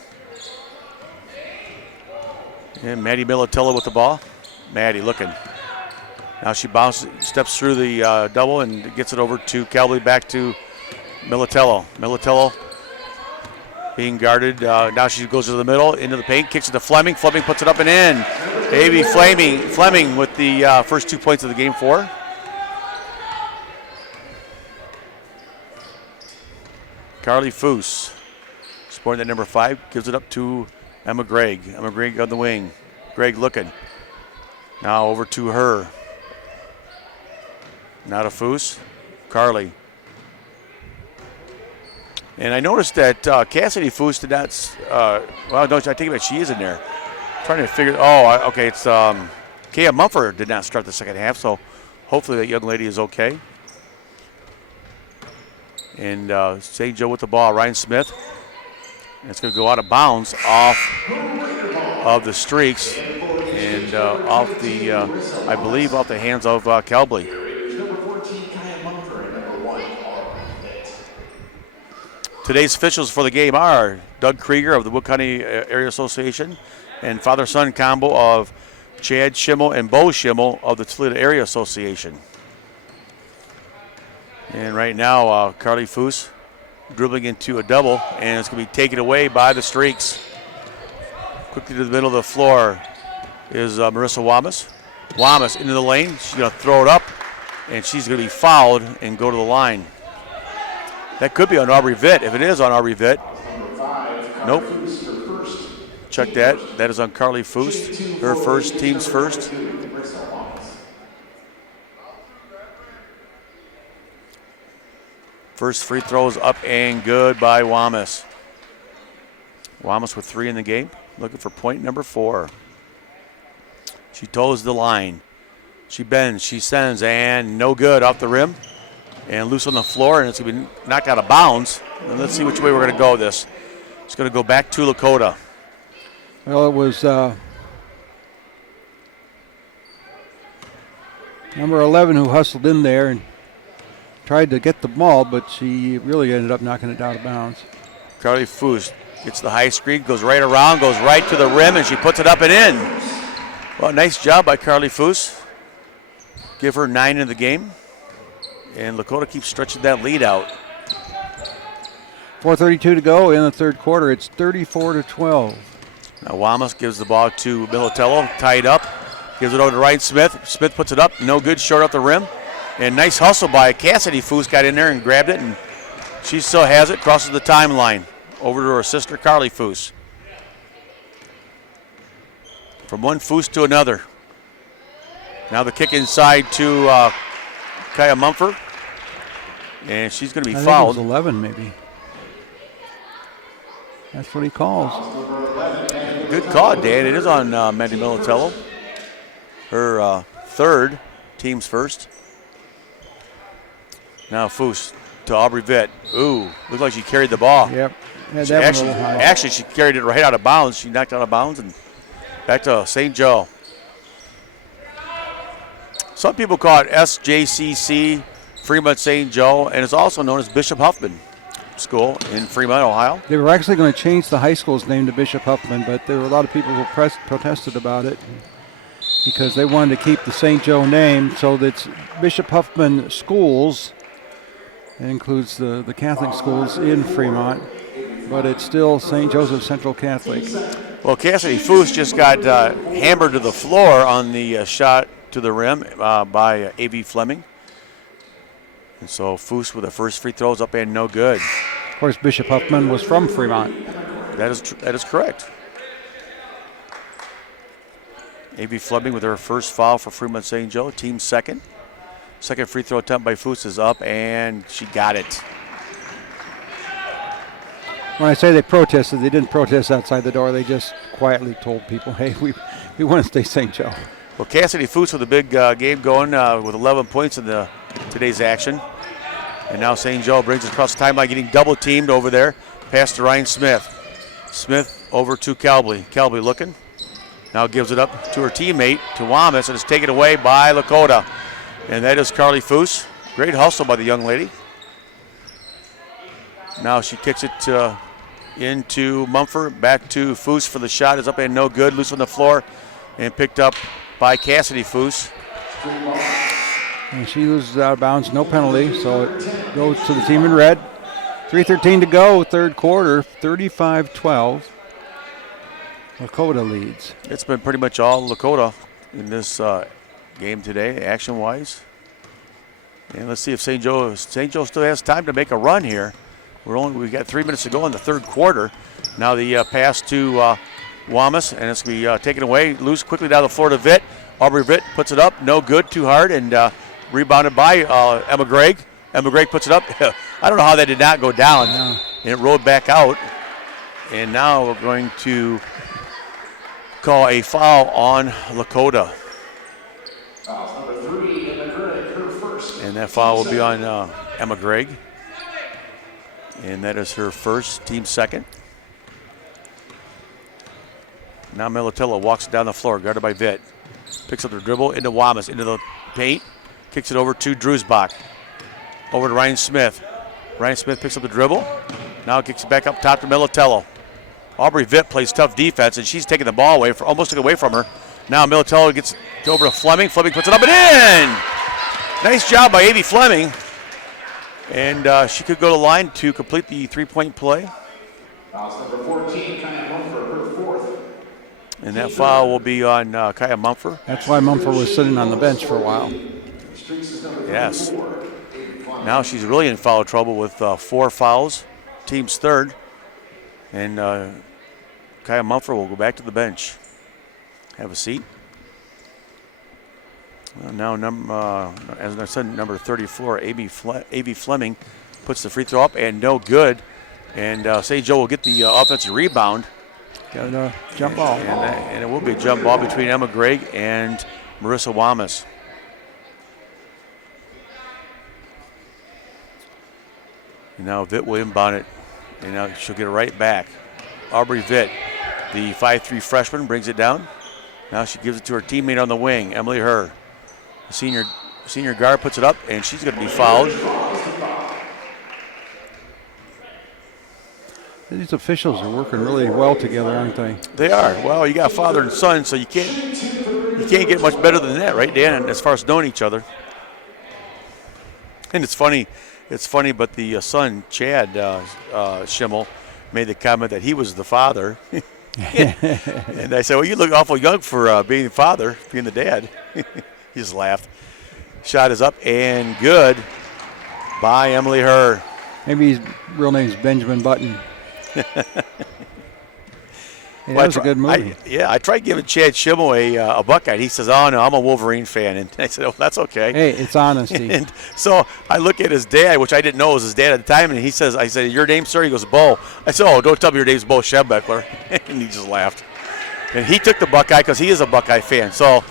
And Maddie Militello with the ball. Maddie looking. Now she bounces, steps through the double and gets it over to Kelbley, back to Militello. Militello being guarded. Now she goes to the middle, into the paint, kicks it to Fleming. Fleming puts it up and in. A.B. Fleming with the first 2 points of the game for her. Carly Foos, sporting that number 5, gives it up to Emma Gregg. Emma Gregg on the wing. Gregg looking. Now over to her. Now to Foos. Carly. And I noticed that Cassidy Foos did not, well, no, I take it back, she is in there. Trying to figure, okay, it's Kaya Mumford did not start the second half, so hopefully that young lady is okay. And St. Joe with the ball, Ryan Smith. And it's going to go out of bounds off of the Streaks and off the, I believe, off the hands of Kelbley. Today's officials for the game are Doug Krieger of the Wood County Area Association and father-son combo of Chad Schimmel and Bo Schimmel of the Toledo Area Association. And right now, Carly Foos dribbling into a double, and it's going to be taken away by the Streaks. Quickly to the middle of the floor is Marissa Wamas. Wamas into the lane. She's going to throw it up, and she's going to be fouled and go to the line. That could be on Aubrey Vitt. If it is on Aubrey Vitt, nope. Check that. That is on Carly Foos. Her first, team's first. First free throw is up and good by Wamas. Wamas with 3 in the game. Looking for point number 4. She toes the line. She bends, she sends, and no good off the rim. And loose on the floor, and it's going to be knocked out of bounds. And let's see which way we're going to go this. It's going to go back to Lakota. Well, it was number 11 who hustled in there and tried to get the ball, but she really ended up knocking it out of bounds. Carly Foos gets the high screen, goes right around, goes right to the rim, and she puts it up and in. Well, nice job by Carly Foos. Give her 9 in the game. And Lakota keeps stretching that lead out. 4:32 to go in the third quarter. It's 34-12. Now Wamas gives the ball to Militello, tied up. Gives it over to Ryan Smith. Smith puts it up, no good, short off the rim. And nice hustle by Cassidy Foos, got in there and grabbed it, and she still has it, crosses the timeline. Over to her sister, Carly Foos. From one Foos to another. Now the kick inside to Kaya Mumford. And she's going to be I fouled. think it was 11 maybe. That's what he calls. Good call, Dan. It is on Mandy Militello. Her third, team's first. Now Foose to Aubrey Vitt. Ooh, looked like she carried the ball. Yep. Had that one a little high. Actually, she carried it right out of bounds. She knocked it out of bounds and back to St. Joe. Some people call it SJCC, Fremont St. Joe, and it's also known as Bishop Huffman School in Fremont, Ohio. They were actually going to change the high school's name to Bishop Huffman, but there were a lot of people who protested about it because they wanted to keep the St. Joe name, so that's Bishop Huffman Schools. It includes the Catholic schools in Fremont, but it's still St. Joseph Central Catholic. Well, Cassidy Foose just got hammered to the floor on the shot to the rim by A.V. Fleming. And so Foose with the first free throws up and no good. Of course, Bishop Huffman was from Fremont. That is correct. A.V. Fleming with her first foul for Fremont St. Joe, team second. Second free throw attempt by Foose is up, and she got it. When I say they protested, they didn't protest outside the door. They just quietly told people, hey, we want to stay St. Joe. Well, Cassidy Foose with a big game going with 11 points in today's action. And now St. Joe brings it across the timeline, getting double teamed over there. Pass to Ryan Smith. Smith over to Kelby. Kelby looking. Now gives it up to her teammate, to Wamis, and it's taken away by Lakota. And that is Carly Foose. Great hustle by the young lady. Now she kicks it into Mumford. Back to Foose for the shot. Is up and no good. Loose on the floor and picked up by Cassidy Foose. And she loses out of bounds, no penalty, so it goes to the team in red. 3:13 to go, third quarter, 35-12. Lakota leads. It's been pretty much all Lakota in this game today, action-wise. And let's see if St. Joe still has time to make a run here. We've got 3 minutes to go in the third quarter. Now the pass to Wamis, and it's going to be taken away. Loose quickly down the floor to Vitt. Aubrey Vitt puts it up, no good, too hard, and rebounded by Emma Gregg. Emma Gregg puts it up. I don't know how that did not go down. No. And it rolled back out. And now we're going to call a foul on Lakota. Number 3, Emma Gregg, her first. And that foul will be on Emma Gregg. And that is her first, team second. Now Militello walks down the floor, guarded by Vitt. Picks up the dribble into Wamis, into the paint. Kicks it over to Drewsbach. Over to Ryan Smith. Ryan Smith picks up the dribble. Now kicks it back up top to Militello. Aubrey Vitt plays tough defense, and she's taking the ball away, almost took it away from her. Now Militello gets it over to Fleming. Fleming puts it up and in! Nice job by A.V. Fleming. And she could go to the line to complete the three-point play. Number 14, Kaya Mumford, her fourth. And that foul will be on Kaya Mumford. That's why Mumford was sitting on the bench for a while. Yes. Now she's really in foul trouble with 4 fouls. Team's third. And Kaya Mumford will go back to the bench. Have a seat. Now, as I said, number 34, A.V. Fleming puts the free throw up and no good. And St. Joe will get the offensive rebound. Got a jump ball. And it will be a jump ball between Emma Gregg and Marissa Wamis. And now Vitt will inbound it. And now she'll get it right back. Aubrey Vitt, the 5'3" freshman, brings it down. Now she gives it to her teammate on the wing, Emily Herr. The senior guard puts it up, and she's going to be fouled. These officials are working really well together, aren't they? They are. Well, you got father and son, so you can't get much better than that, right, Dan? As far as knowing each other. And it's funny, but the son, Chad Schimmel, made the comment that he was the father. And I said, well, you look awful young for being the father, being the dad. He just laughed. Shot is up and good by Emily Herr. Maybe his real name's Benjamin Button. Hey, that was a good movie. I tried giving Chad Schimmel a Buckeye. He says, "Oh no, I'm a Wolverine fan," and I said, "Oh, that's okay." Hey, it's honesty. And so I look at his dad, which I didn't know was his dad at the time, and he says, "I said, your name, sir?" He goes, "Bo." I said, "Oh, don't tell me your name's Bo Schembechler," and he just laughed. And he took the Buckeye because he is a Buckeye fan. So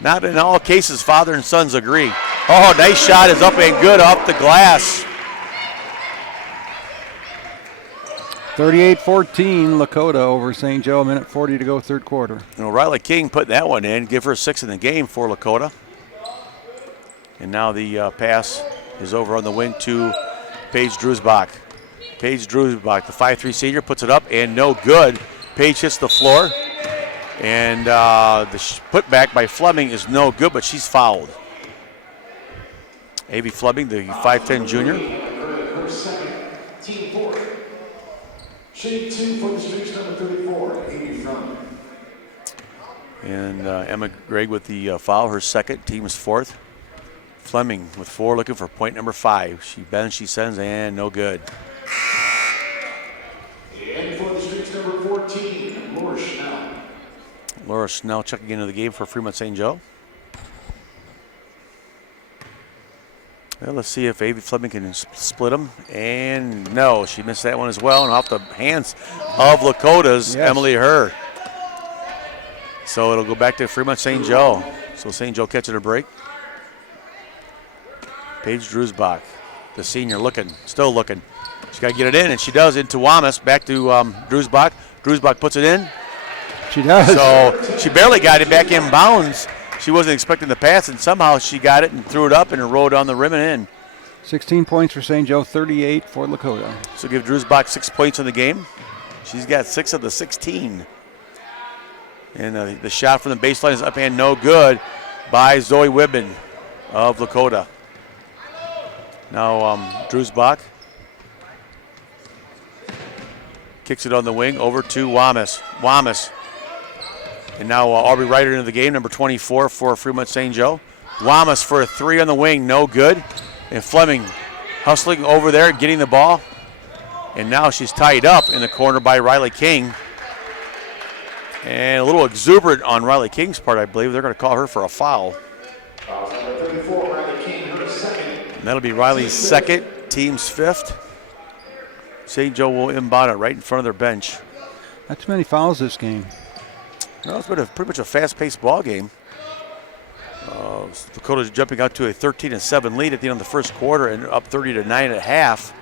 not in all cases, father and sons agree. Oh, nice shot is up and good off the glass. 38-14, Lakota over St. Joe. A minute 40 to go, third quarter. You know, Riley King put that one in, give her 6 in the game for Lakota. And now the pass is over on the wing to Paige Drusbach. Paige Drusbach, the 5'3 senior, puts it up and no good. Paige hits the floor. And the putback by Fleming is no good, but she's fouled. Avi Fleming, the 5'10 junior. Her second, team fourth. Shade 2 for the Streaks, number 34, Amy Fleming. And Emma Gregg with the foul, her second, team's fourth. Fleming with 4, looking for point number 5. She bends, she sends, and no good. And for the Streaks, number 14, Laura Schnell. Laura Snell checking into the game for Fremont St. Joe. Well, let's see if Avi Fleming can split them. And no, she missed that one as well. And off the hands of Lakota's Emily Herr. So it'll go back to Fremont St. Joe. So St. Joe catching a break. Paige Drusbach, the senior, still looking. She's got to get it in, and she does into Wamas. Back to Drusbach. Drusbach puts it in. She does. So she barely got it back in bounds. She wasn't expecting the pass, and somehow she got it and threw it up and it rolled on the rim and in. 16 points for St. Joe, 38 for Lakota. So give Drusbach 6 points in the game. She's got 6 of the 16. And the shot from the baseline is up and no good by Zoe Wibben of Lakota. Now Drusbach kicks it on the wing over to Wamas. And now Aubrey Ryder into the game, number 24 for Fremont St. Joe. Wamas for a 3 on the wing, no good. And Fleming hustling over there, getting the ball. And now she's tied up in the corner by Riley King. And a little exuberant on Riley King's part, I believe. They're going to call her for a foul. Number 34, Riley King, her second. And that'll be Riley's second, team's 5th. St. Joe will inbound it right in front of their bench. Not too many fouls this game. No, it's been pretty much a fast-paced ball game. Dakota's jumping out to a 13-7 lead at the end of the first quarter and up 30-9 at half.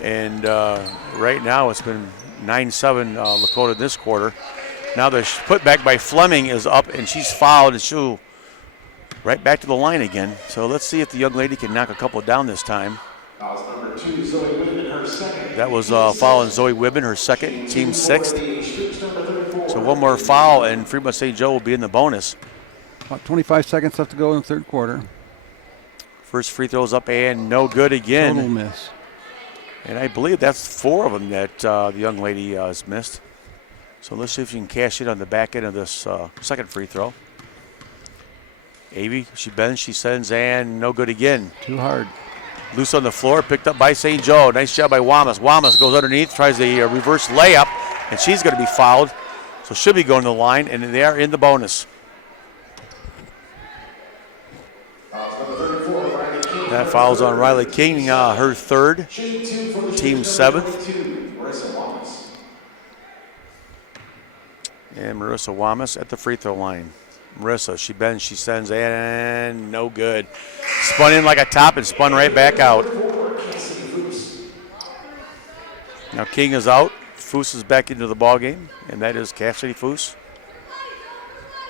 And right now it's been 9-7 Lakota this quarter. Now the putback by Fleming is up and she's fouled and she'll right back to the line again. So let's see if the young lady can knock a couple down this time. Number 2, Zoe Wibben, her second. That was foul on Zoe Wibben, her second, team 6th. So one more foul and Fremont St. Joe will be in the bonus. About 25 seconds left to go in the third quarter. First free throws up and no good again. Total miss. And I believe that's 4 of them that the young lady has missed. So let's see if she can cash it on the back end of this second free throw. Avi, she bends, she sends, and no good again. Too hard. Loose on the floor, picked up by St. Joe. Nice job by Wamas. Wamas goes underneath, tries the reverse layup, and she's going to be fouled. So she'll be going to the line, and they are in the bonus. That foul's on Riley King, her 3rd, team 7th. And Marissa Wamas at the free throw line. Marissa, she bends, she sends, and no good. Spun in like a top and spun right back out. Now King is out. Foose is back into the ball game, and that is Cassidy Foose.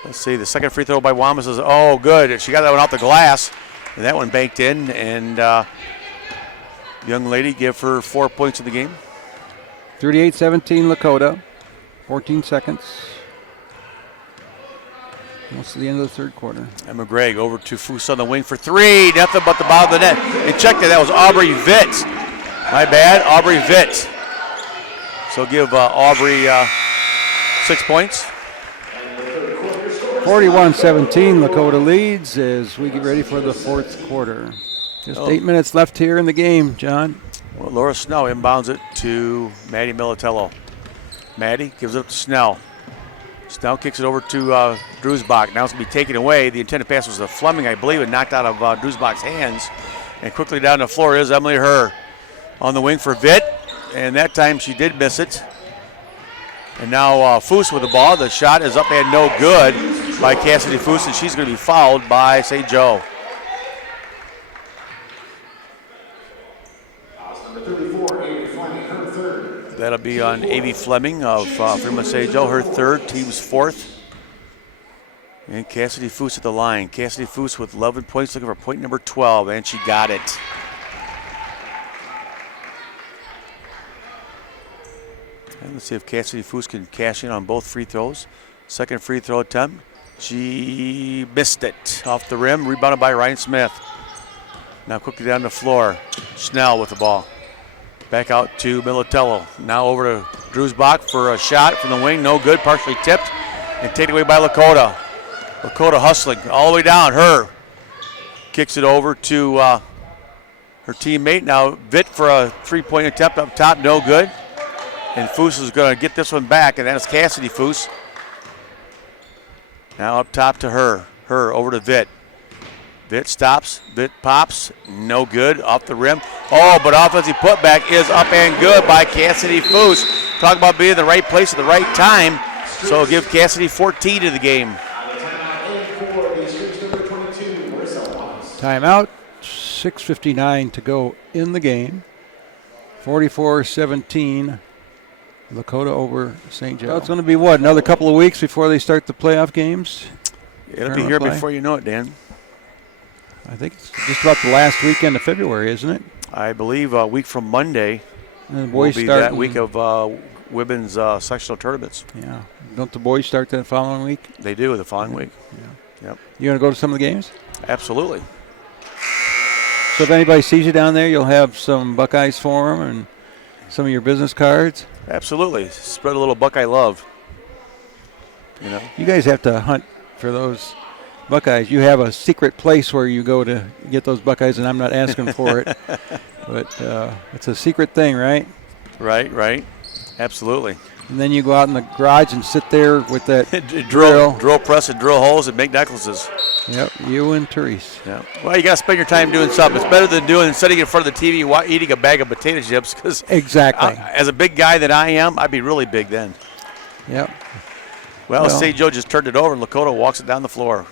Let's see, the second free throw by Wamas is, oh, good. She got that one off the glass, and that one banked in, and young lady give her 4 points in the game. 38-17 Lakota, 14 seconds. Almost to the end of the third quarter. Emma Gregg over to Foose on the wing for 3. Nothing but the bottom of the net. And check that was Aubrey Vitt. My bad, Aubrey Vitt. So give Aubrey 6 points. 41-17 Lakota leads as we get ready for the fourth quarter. Just 8 minutes left here in the game, John. Well, Laura Snow inbounds it to Maddie Militello. Maddie gives it up to Snell. Snell kicks it over to Drewsbach. Now it's going to be taken away. The intended pass was to Fleming, I believe, and knocked out of Drewsbach's hands. And quickly down the floor is Emily Herr on the wing for Vitt. And that time she did miss it. And now Foose with the ball. The shot is up and no good by Cassidy Foose, and she's going to be fouled by St. Joe. Number 34, Avery Fleming, her third. That'll be on Avy Fleming of Fremont SJCC, her third, team's fourth. And Cassidy Foose at the line. Cassidy Foose with 11 points, looking for point number 12, and she got it. And let's see if Cassidy Foose can cash in on both free throws. Second free throw attempt. She missed it off the rim, rebounded by Ryan Smith. Now quickly down the floor. Snell with the ball. Back out to Militello. Now over to Drewsbach for a shot from the wing. No good, partially tipped and taken away by Lakota. Lakota hustling all the way down. Her kicks it over to her teammate. Now Vitt for a three-point attempt up top, no good. And Foose is going to get this one back, and that is Cassidy Foose. Now up top to her. Her over to Vitt. Vitt stops. Vitt pops. No good. Off the rim. Oh, but offensive putback is up and good by Cassidy Foose. Talk about being in the right place at the right time. So give Cassidy 14 to the game. Timeout. 6:59 to go in the game. 44-17. Lakota over St. Joe. It's going to be what, another couple of weeks before they start the playoff games? It'll be here before you know it, Dan. I think it's just about the last weekend of February, isn't it? I believe a week from Monday and the boys will be start that week of women's sectional tournaments. Yeah. Don't the boys start that following week? They do, the following week. Yeah. Yep. You going to go to some of the games? Absolutely. So if anybody sees you down there, you'll have some Buckeyes for them and some of your business cards? Absolutely. Spread a little Buckeye love. You know. You guys have to hunt for those Buckeyes. You have a secret place where you go to get those Buckeyes, and I'm not asking for it. But it's a secret thing, right? Right. Absolutely. And then you go out in the garage and sit there with that drill press and drill holes and make necklaces. Yep, you and Therese. Yeah. Well, you got to spend your time doing something. It's better than sitting in front of the TV eating a bag of potato chips. Because exactly. As a big guy that I am, I'd be really big then. Yep. Well, St. Joe just turned it over, and Lakota walks it down the floor.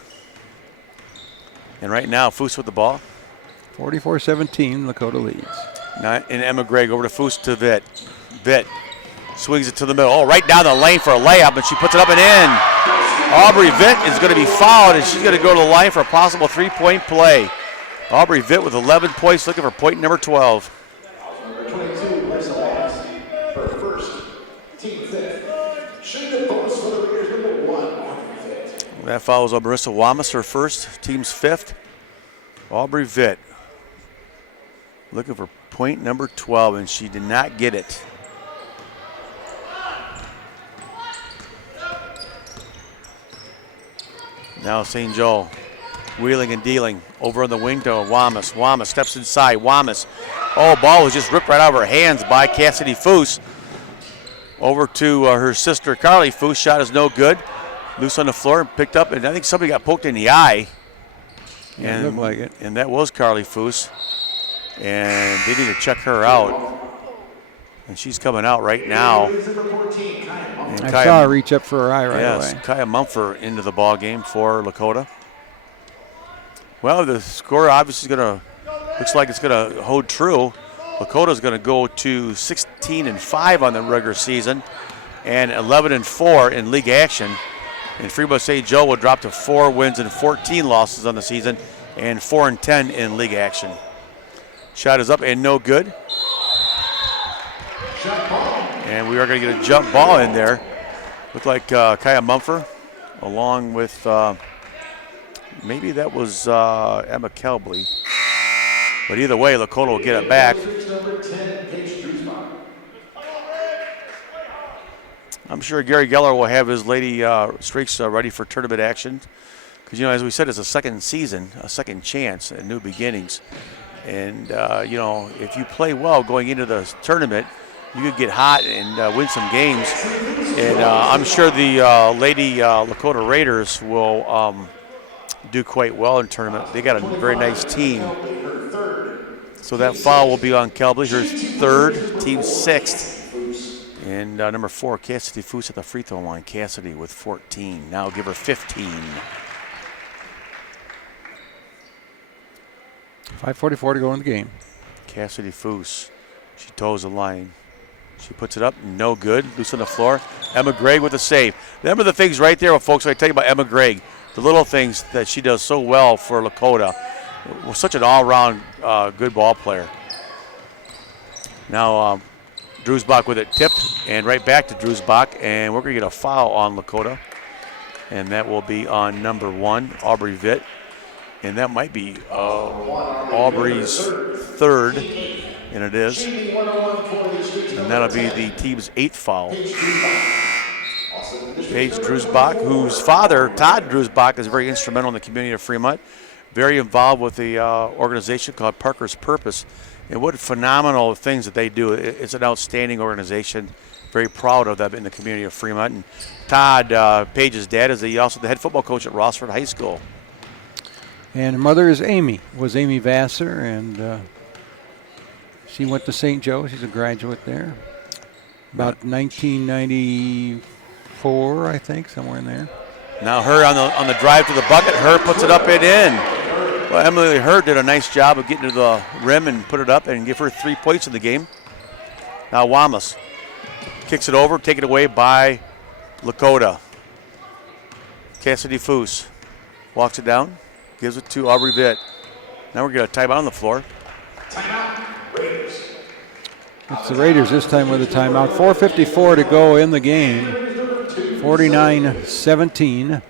And right now, Foose with the ball. 44-17, Lakota leads. Now, and Emma Gregg over to Foose to Vitt. Vitt swings it to the middle. Oh, right down the lane for a layup, and she puts it up and in. Aubrey Vitt is going to be fouled, and she's going to go to the line for a possible three-point play. Aubrey Vitt with 11 points, looking for point number 12. Number 22, Marissa Wallace, her first, team fifth. Shooting the bonus for the Raiders, number 1, Aubrey Vitt. That follows up Marissa Wallace, her first, team's fifth. Aubrey Vitt looking for point number 12, and she did not get it. Now St. Joe wheeling and dealing over on the wing to Wamas. Wamas steps inside. Wamas. Oh, ball was just ripped right out of her hands by Cassidy Foose. Over to her sister Carly Foose. Shot is no good. Loose on the floor and picked up, and I think somebody got poked in the eye. Yeah, it looked like it. And that was Carly Foose. And they need to check her out. And she's coming out right now. I saw her reach up for her eye right away. Kaya Mumford into the ball game for Lakota. Well, the score obviously looks like it's going to hold true. Lakota's going to go to 16-5 on the regular season and 11-4 in league action. And Fremont St. Joe will drop to 4 wins and 14 losses on the season and 4-10 in league action. Shot is up and no good. And we are going to get a jump ball in there. Looked like Kaya Mumford along with maybe that was Emma Kelbley. But either way, Lakota will get it back. I'm sure Gary Geller will have his Lady Streaks ready for tournament action. Because, as we said, it's a second season, a second chance, and new beginnings. And, if you play well going into the tournament, you could get hot and win some games. And I'm sure the Lady Lakota Raiders will do quite well in tournament. They got a very nice team. So that foul will be on Calbleser's third, team sixth. And number 4, Cassidy Foose at the free throw line. Cassidy with 14. Now give her 15. 5:44 to go in the game. Cassidy Foose. She toes the line. She puts it up. No good. Loose on the floor. Emma Gregg with a save. Remember the things right there, folks, I tell you about Emma Gregg. The little things that she does so well for Lakota. Was such an all-around good ball player. Now Drewsbach with it tipped, and right back to Drewsbach, and we're going to get a foul on Lakota, and that will be on number 1, Aubrey Vitt, and that might be Aubrey's third, and it is, and that'll be the team's 8th foul. Paige Drewsbach, whose father, Todd Drewsbach, is very instrumental in the community of Fremont, very involved with the organization called Parker's Purpose. And what phenomenal things that they do. It's an outstanding organization. Very proud of them in the community of Fremont. And Todd, Paige's dad, is also the head football coach at Rossford High School. And her mother is Amy Vassar, and she went to St. Joe. She's a graduate there. About 1994, I think, somewhere in there. Now her on the drive to the bucket. Her puts it up and in. Well, Emily Hurd did a nice job of getting to the rim and put it up and give her 3 points in the game. Now Wamas kicks it over, taken away by Lakota. Cassidy Foose walks it down, gives it to Aubrey Vitt. Now we're going to timeout on the floor. Timeout, Raiders. It's the Raiders this time with a timeout. 4:54 to go in the game. 49-17.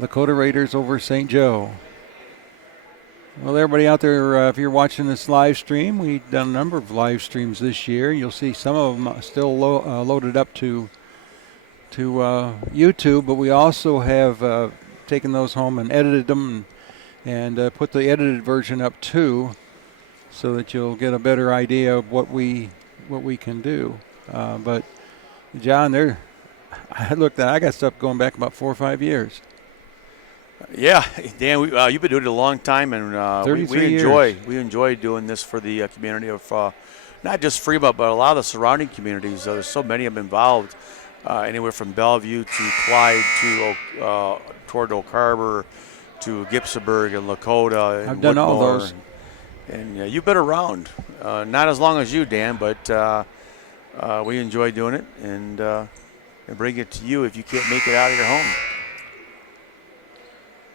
Lakota Raiders over St. Joe. Well, everybody out there, if you're watching this live stream, we've done a number of live streams this year. You'll see some of them still loaded up to YouTube, but we also have taken those home and edited them and put the edited version up too, so that you'll get a better idea of what we can do. But John, I got stuff going back about 4 or 5 years. Yeah, Dan, you've been doing it a long time, and we enjoy doing this for the community of not just Fremont, but a lot of the surrounding communities. There's so many of them involved, anywhere from Bellevue to Clyde to toward Oak Harbor to Gibsonburg and Lakota. And I've done all those. And you've been around, not as long as you, Dan, but we enjoy doing it and bring it to you if you can't make it out of your home.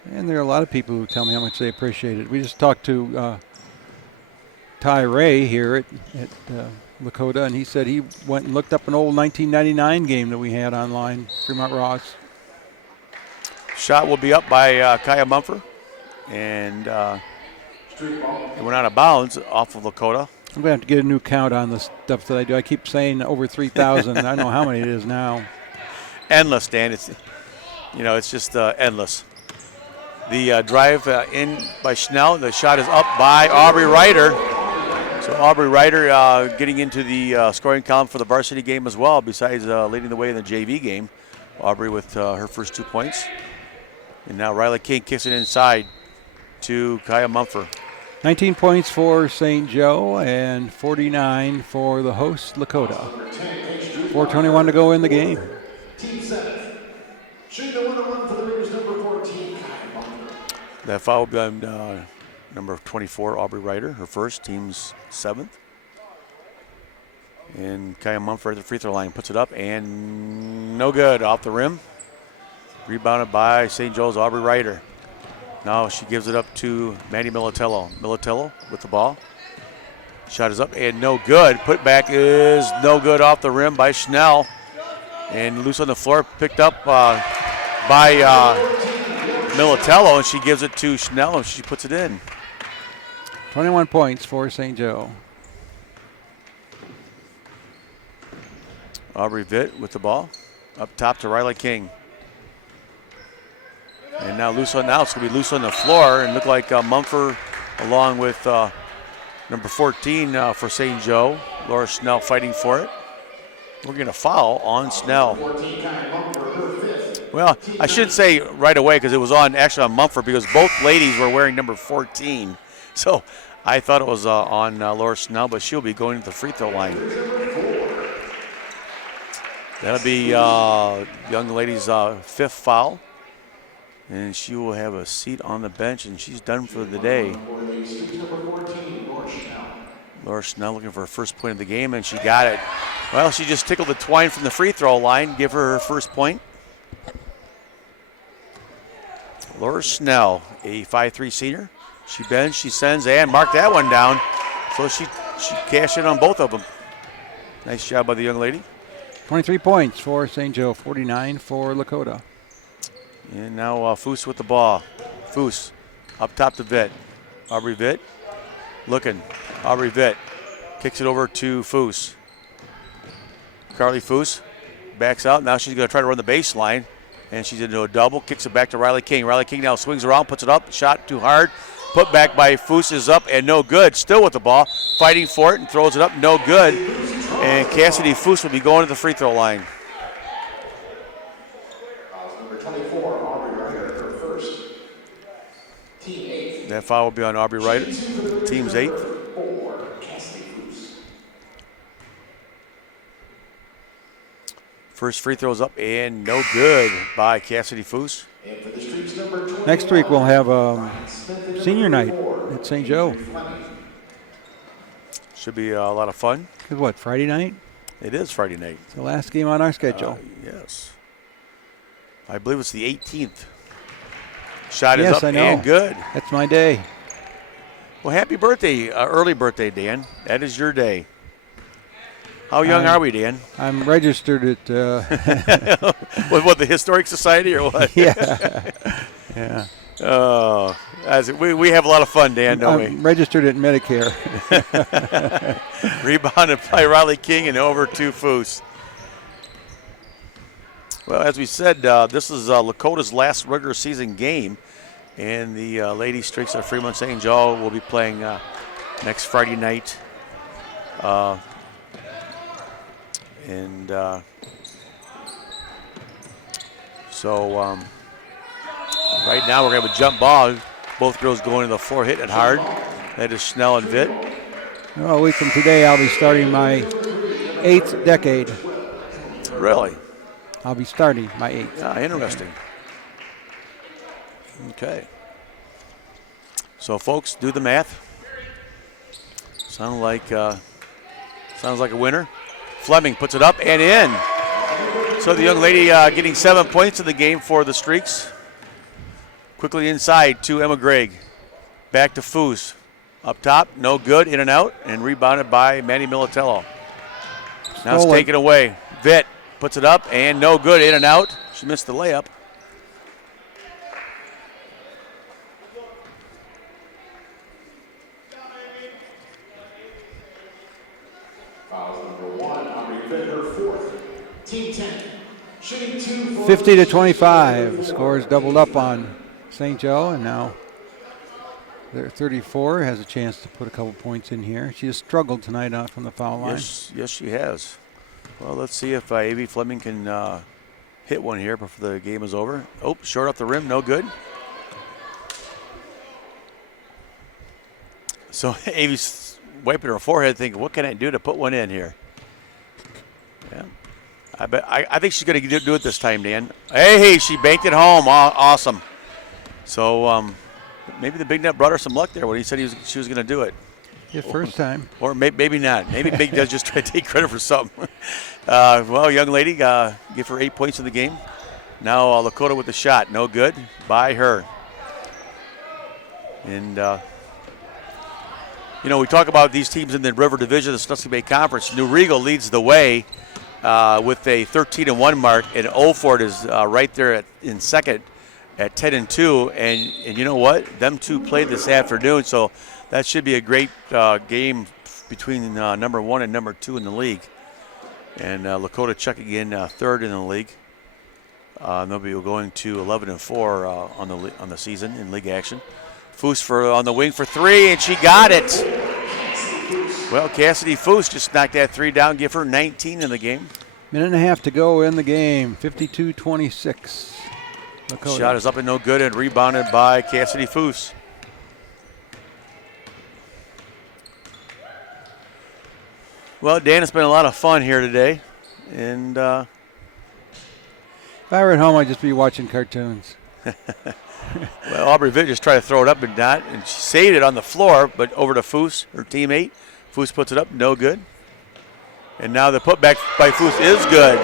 And there are a lot of people who tell me how much they appreciate it. We just talked to Ty Ray here at Lakota, and he said he went and looked up an old 1999 game that we had online, Fremont Ross. Shot will be up by Kaya Mumford, and it went out of bounds off of Lakota. I'm going to have to get a new count on the stuff that I do. I keep saying over 3,000. I don't know how many it is now. Endless, Dan. It's just endless. The drive in by Schnell. The shot is up by Aubrey Ryder. So Aubrey Ryder getting into the scoring column for the varsity game as well, besides leading the way in the JV game. Aubrey with her first 2 points. And now Riley King kicks it inside to Kaya Mumford. 19 points for St. Joe and 49 for the host, Lakota. 4:21 to go in the game. Team 7. Shooting the 1-1 for the Raiders, number 14, Kaya Mumford. That foul will be on number 24, Aubrey Ryder, her first, team's 7th. And Kaya Mumford at the free throw line puts it up, and no good, off the rim. Rebounded by St. Joe's Aubrey Ryder. Now she gives it up to Maddie Militello. Militello with the ball. Shot is up and no good. Put back is no good, off the rim by Schnell. And loose on the floor, picked up by Militello, and she gives it to Schnell, and she puts it in. 21 points for St. Joe. Aubrey Vitt with the ball. Up top to Riley King. And now it's going to be loose on the floor, and look like Mumford along with number 14 for St. Joe, Laura Schnell, fighting for it. We're going to foul on Snell. 14, Kyle Mumford, her fifth. Well, I should say right away because it was actually on Mumford because both ladies were wearing number 14. So I thought it was on Laura Snell, but she'll be going to the free throw line. That'll be young lady's fifth foul. And she will have a seat on the bench, and she's done for the day. Laura Snell looking for her first point of the game, and she got it. Well, she just tickled the twine from the free throw line. Give her first point. Laura Snell, a 5'3" senior. She bends, she sends, and marked that one down. So she cashed in on both of them. Nice job by the young lady. 23 points for St. Joe, 49 for Lakota. And now Foose with the ball. Foose up top to Vitt. Aubrey Vitt looking. Aubrey Vitt kicks it over to Foose. Carly Foose backs out. Now she's going to try to run the baseline. And she's into a double. Kicks it back to Riley King. Riley King now swings around, puts it up. Shot too hard. Put back by Foose is up and no good. Still with the ball. Fighting for it and throws it up. No good. And Cassidy Foose will be going to the free throw line. That foul will be on Aubrey Ryder, team's 8th. First free throw's up and no good by Cassidy Foose. Next week we'll have senior night at St. Joe. Should be a lot of fun. It's what, Friday night? It is Friday night. It's the last game on our schedule. Yes. I believe it's the 18th. Shot is Yes, up I know. and good. That's my day. Well, happy birthday, early birthday, Dan. That is your day. How young are we, Dan? I'm registered at... What, the Historic Society or what? Yeah. Yeah. Oh, we have a lot of fun, Dan, don't I'm registered at Medicare. we? Rebounded by Riley King and over to Foose. Well, as we said, this is Lakota's last regular season game, and the Lady Streaks of Fremont St. Joe will be playing next Friday night. Right now we're going to have a jump ball. Both girls going to the floor, hitting it hard. That is Snell and Vitt. Well, a week from today, I'll be starting my 8th decade. Really? I'll be starting my 8th. Ah, interesting. Okay. So, folks, do the math. Sounds like a winner. Fleming puts it up and in. So the young lady getting 7 points in the game for the Streaks. Quickly inside to Emma Gregg. Back to Foose. Up top, no good, in and out, and rebounded by Manny Militello. Now it's taken away. Vitt puts it up and no good, in and out. She missed the layup. Fouls number 1, Aubrey Vitt, her 4th. Team 10, shooting 2 for 50 to 25. Scores doubled up on St. Joe, and now their 34 has a chance to put a couple points in here. She has struggled tonight from the foul line. Yes, she has. Well, let's see if A.V. Fleming can hit one here before the game is over. Oh, short off the rim, no good. So A.V.'s wiping her forehead thinking, what can I do to put one in here? Yeah. I think she's going to do it this time, Dan. Hey, she banked it home. Awesome. So maybe the big net brought her some luck there when he said she was going to do it. Yeah, first time. Or maybe not. Maybe Big does just try to take credit for something. Well, young lady, give her 8 points in the game. Now Lakota with the shot. No good by her. And, we talk about these teams in the River Division of the Snutsky Bay Conference. New Riegel leads the way with a 13-1 mark, and Olford is right there in second at 10-2. And you know what? Them two played this afternoon, so that should be a great game between number 1 and number 2 in the league. And Lakota checking in third in the league. They'll be going to 11-4 on the season in league action. Foose on the wing for 3, and she got it. Well, Cassidy Foose just knocked that 3 down, give her 19 in the game. Minute and a half to go in the game. 52-26. Lakota. Shot is up and no good, and rebounded by Cassidy Foose. Well, Dan, it's been a lot of fun here today. And if I were at home, I'd just be watching cartoons. well, Aubrey Vitt just tried to throw it up and not, and she saved it on the floor, but over to Foose, her teammate. Foose puts it up, no good. And now the putback by Foose is good.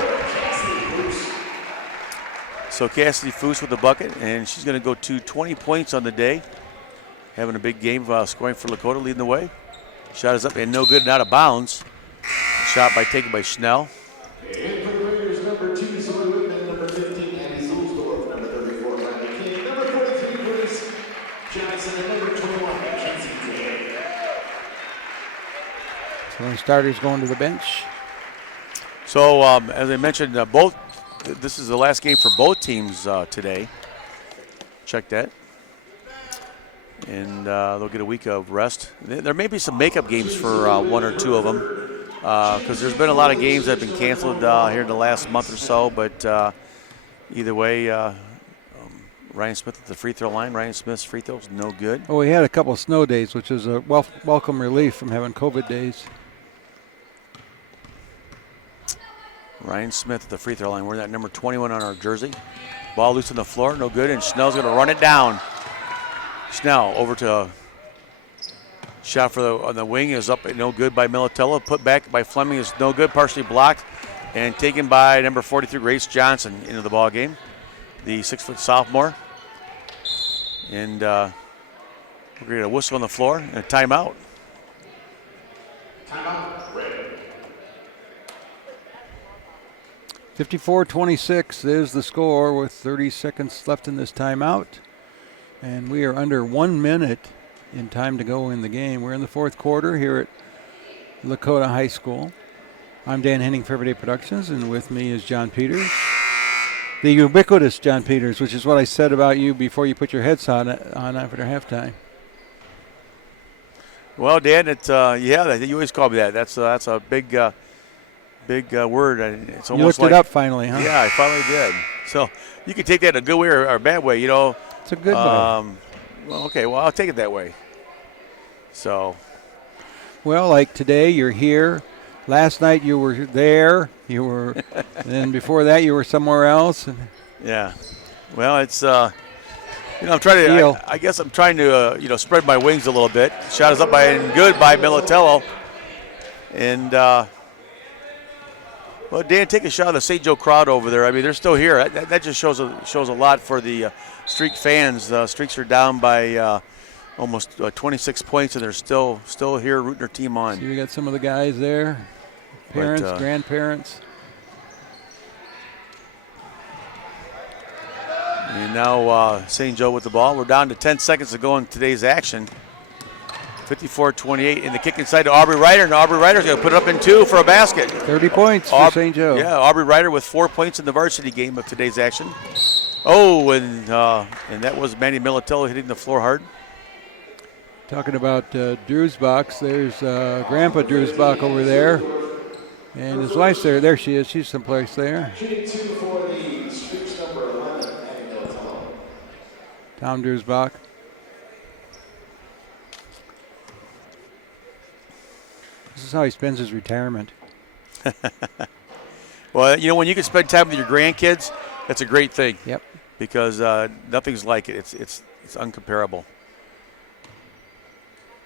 So Cassidy Foose with the bucket, and she's going to go to 20 points on the day. Having a big game, scoring for Lakota, leading the way. Shot is up and no good and out of bounds. Shot taken by Schnell. And for the Raiders, number 2, Zoe Whitman, number 15, Annie Zulsdorf, number 34, Riley King, number 43, Grace Johnson, and number 21, JCC. So the starters going to the bench. So as I mentioned, this is the last game for both teams today. Check that. And they'll get a week of rest. There may be some makeup games for one or two of them. Because there's been a lot of games that have been canceled here in the last month or so, but either way, Ryan Smith at the free throw line. Ryan Smith's free throws no good. Oh, we had a couple of snow days, which is a welcome relief from having COVID days. Ryan Smith at the free throw line. We're that number 21 on our jersey. Ball loose on the floor, no good, and Schnell's going to run it down. Schnell over to shot on the wing is up, no good by Militello. Put back by Fleming is no good, partially blocked, and taken by number 43, Grace Johnson, into the ball game, the 6-foot sophomore. And we're going to get a whistle on the floor and a timeout. Timeout, Red. 54-26 is the score with 30 seconds left in this timeout. And we are under 1 minute in time to go in the game. We're in the fourth quarter here at Lakota High School. I'm Dan Henning for Everyday Productions, and with me is John Peters. The ubiquitous John Peters, which is what I said about you before you put your headset on after halftime. Well, Dan, you always call me that. That's a big word. It's almost you looked like, it up finally, huh? Yeah, I finally did. So you can take that in a good way or a bad way, It's a good way. Well, okay, well, I'll take it that way. So. Well, like today, you're here. Last night you were there. You were, and then before that you were somewhere else. Yeah. Well, it's I'm trying to. I guess I'm trying to spread my wings a little bit. Shot is up and good by Militello. And well, Dan, take a shot of the St. Joe crowd over there. I mean, they're still here. That just shows a lot for the Streak fans. Streaks are down by almost 26 points, and they're still here rooting their team on. So we got some of the guys there, parents, grandparents. And now St. Joe with the ball. We're down to 10 seconds to go in today's action. 54-28 in the kick inside to Aubrey Ryder, and Aubrey Ryder's going to put it up in 2 for a basket. 30 points for St. Joe. Yeah, Aubrey Ryder with 4 points in the varsity game of today's action. Oh, and that was Manny Militello hitting the floor hard. Talking about Drewsbach, there's Grandpa Drewsbach over there, and his wife's there. There she is. She's someplace there. Shooting 2 for the Streaks, number 11, Annie Militello. Tom Drewsbach. This is how he spends his retirement. Well, when you can spend time with your grandkids, that's a great thing. Yep. Because nothing's like it. It's uncomparable.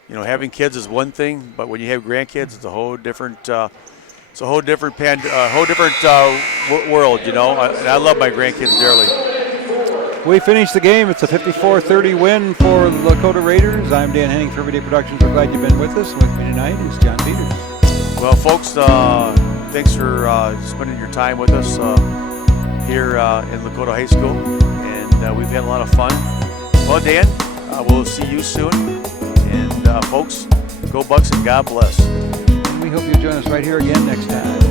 Having kids is one thing, but when you have grandkids, it's a whole different. It's a whole different world. And I love my grandkids dearly. We finished the game. It's a 54-30 win for the Lakota Raiders. I'm Dan Henning for Everyday Productions. We're glad you've been with us. With me tonight is John Peters. Well, folks, thanks for spending your time with us here in Lakota High School, and we've had a lot of fun. Well, Dan, we'll see you soon, and folks, go Bucks and God bless. And we hope you'll join us right here again next time.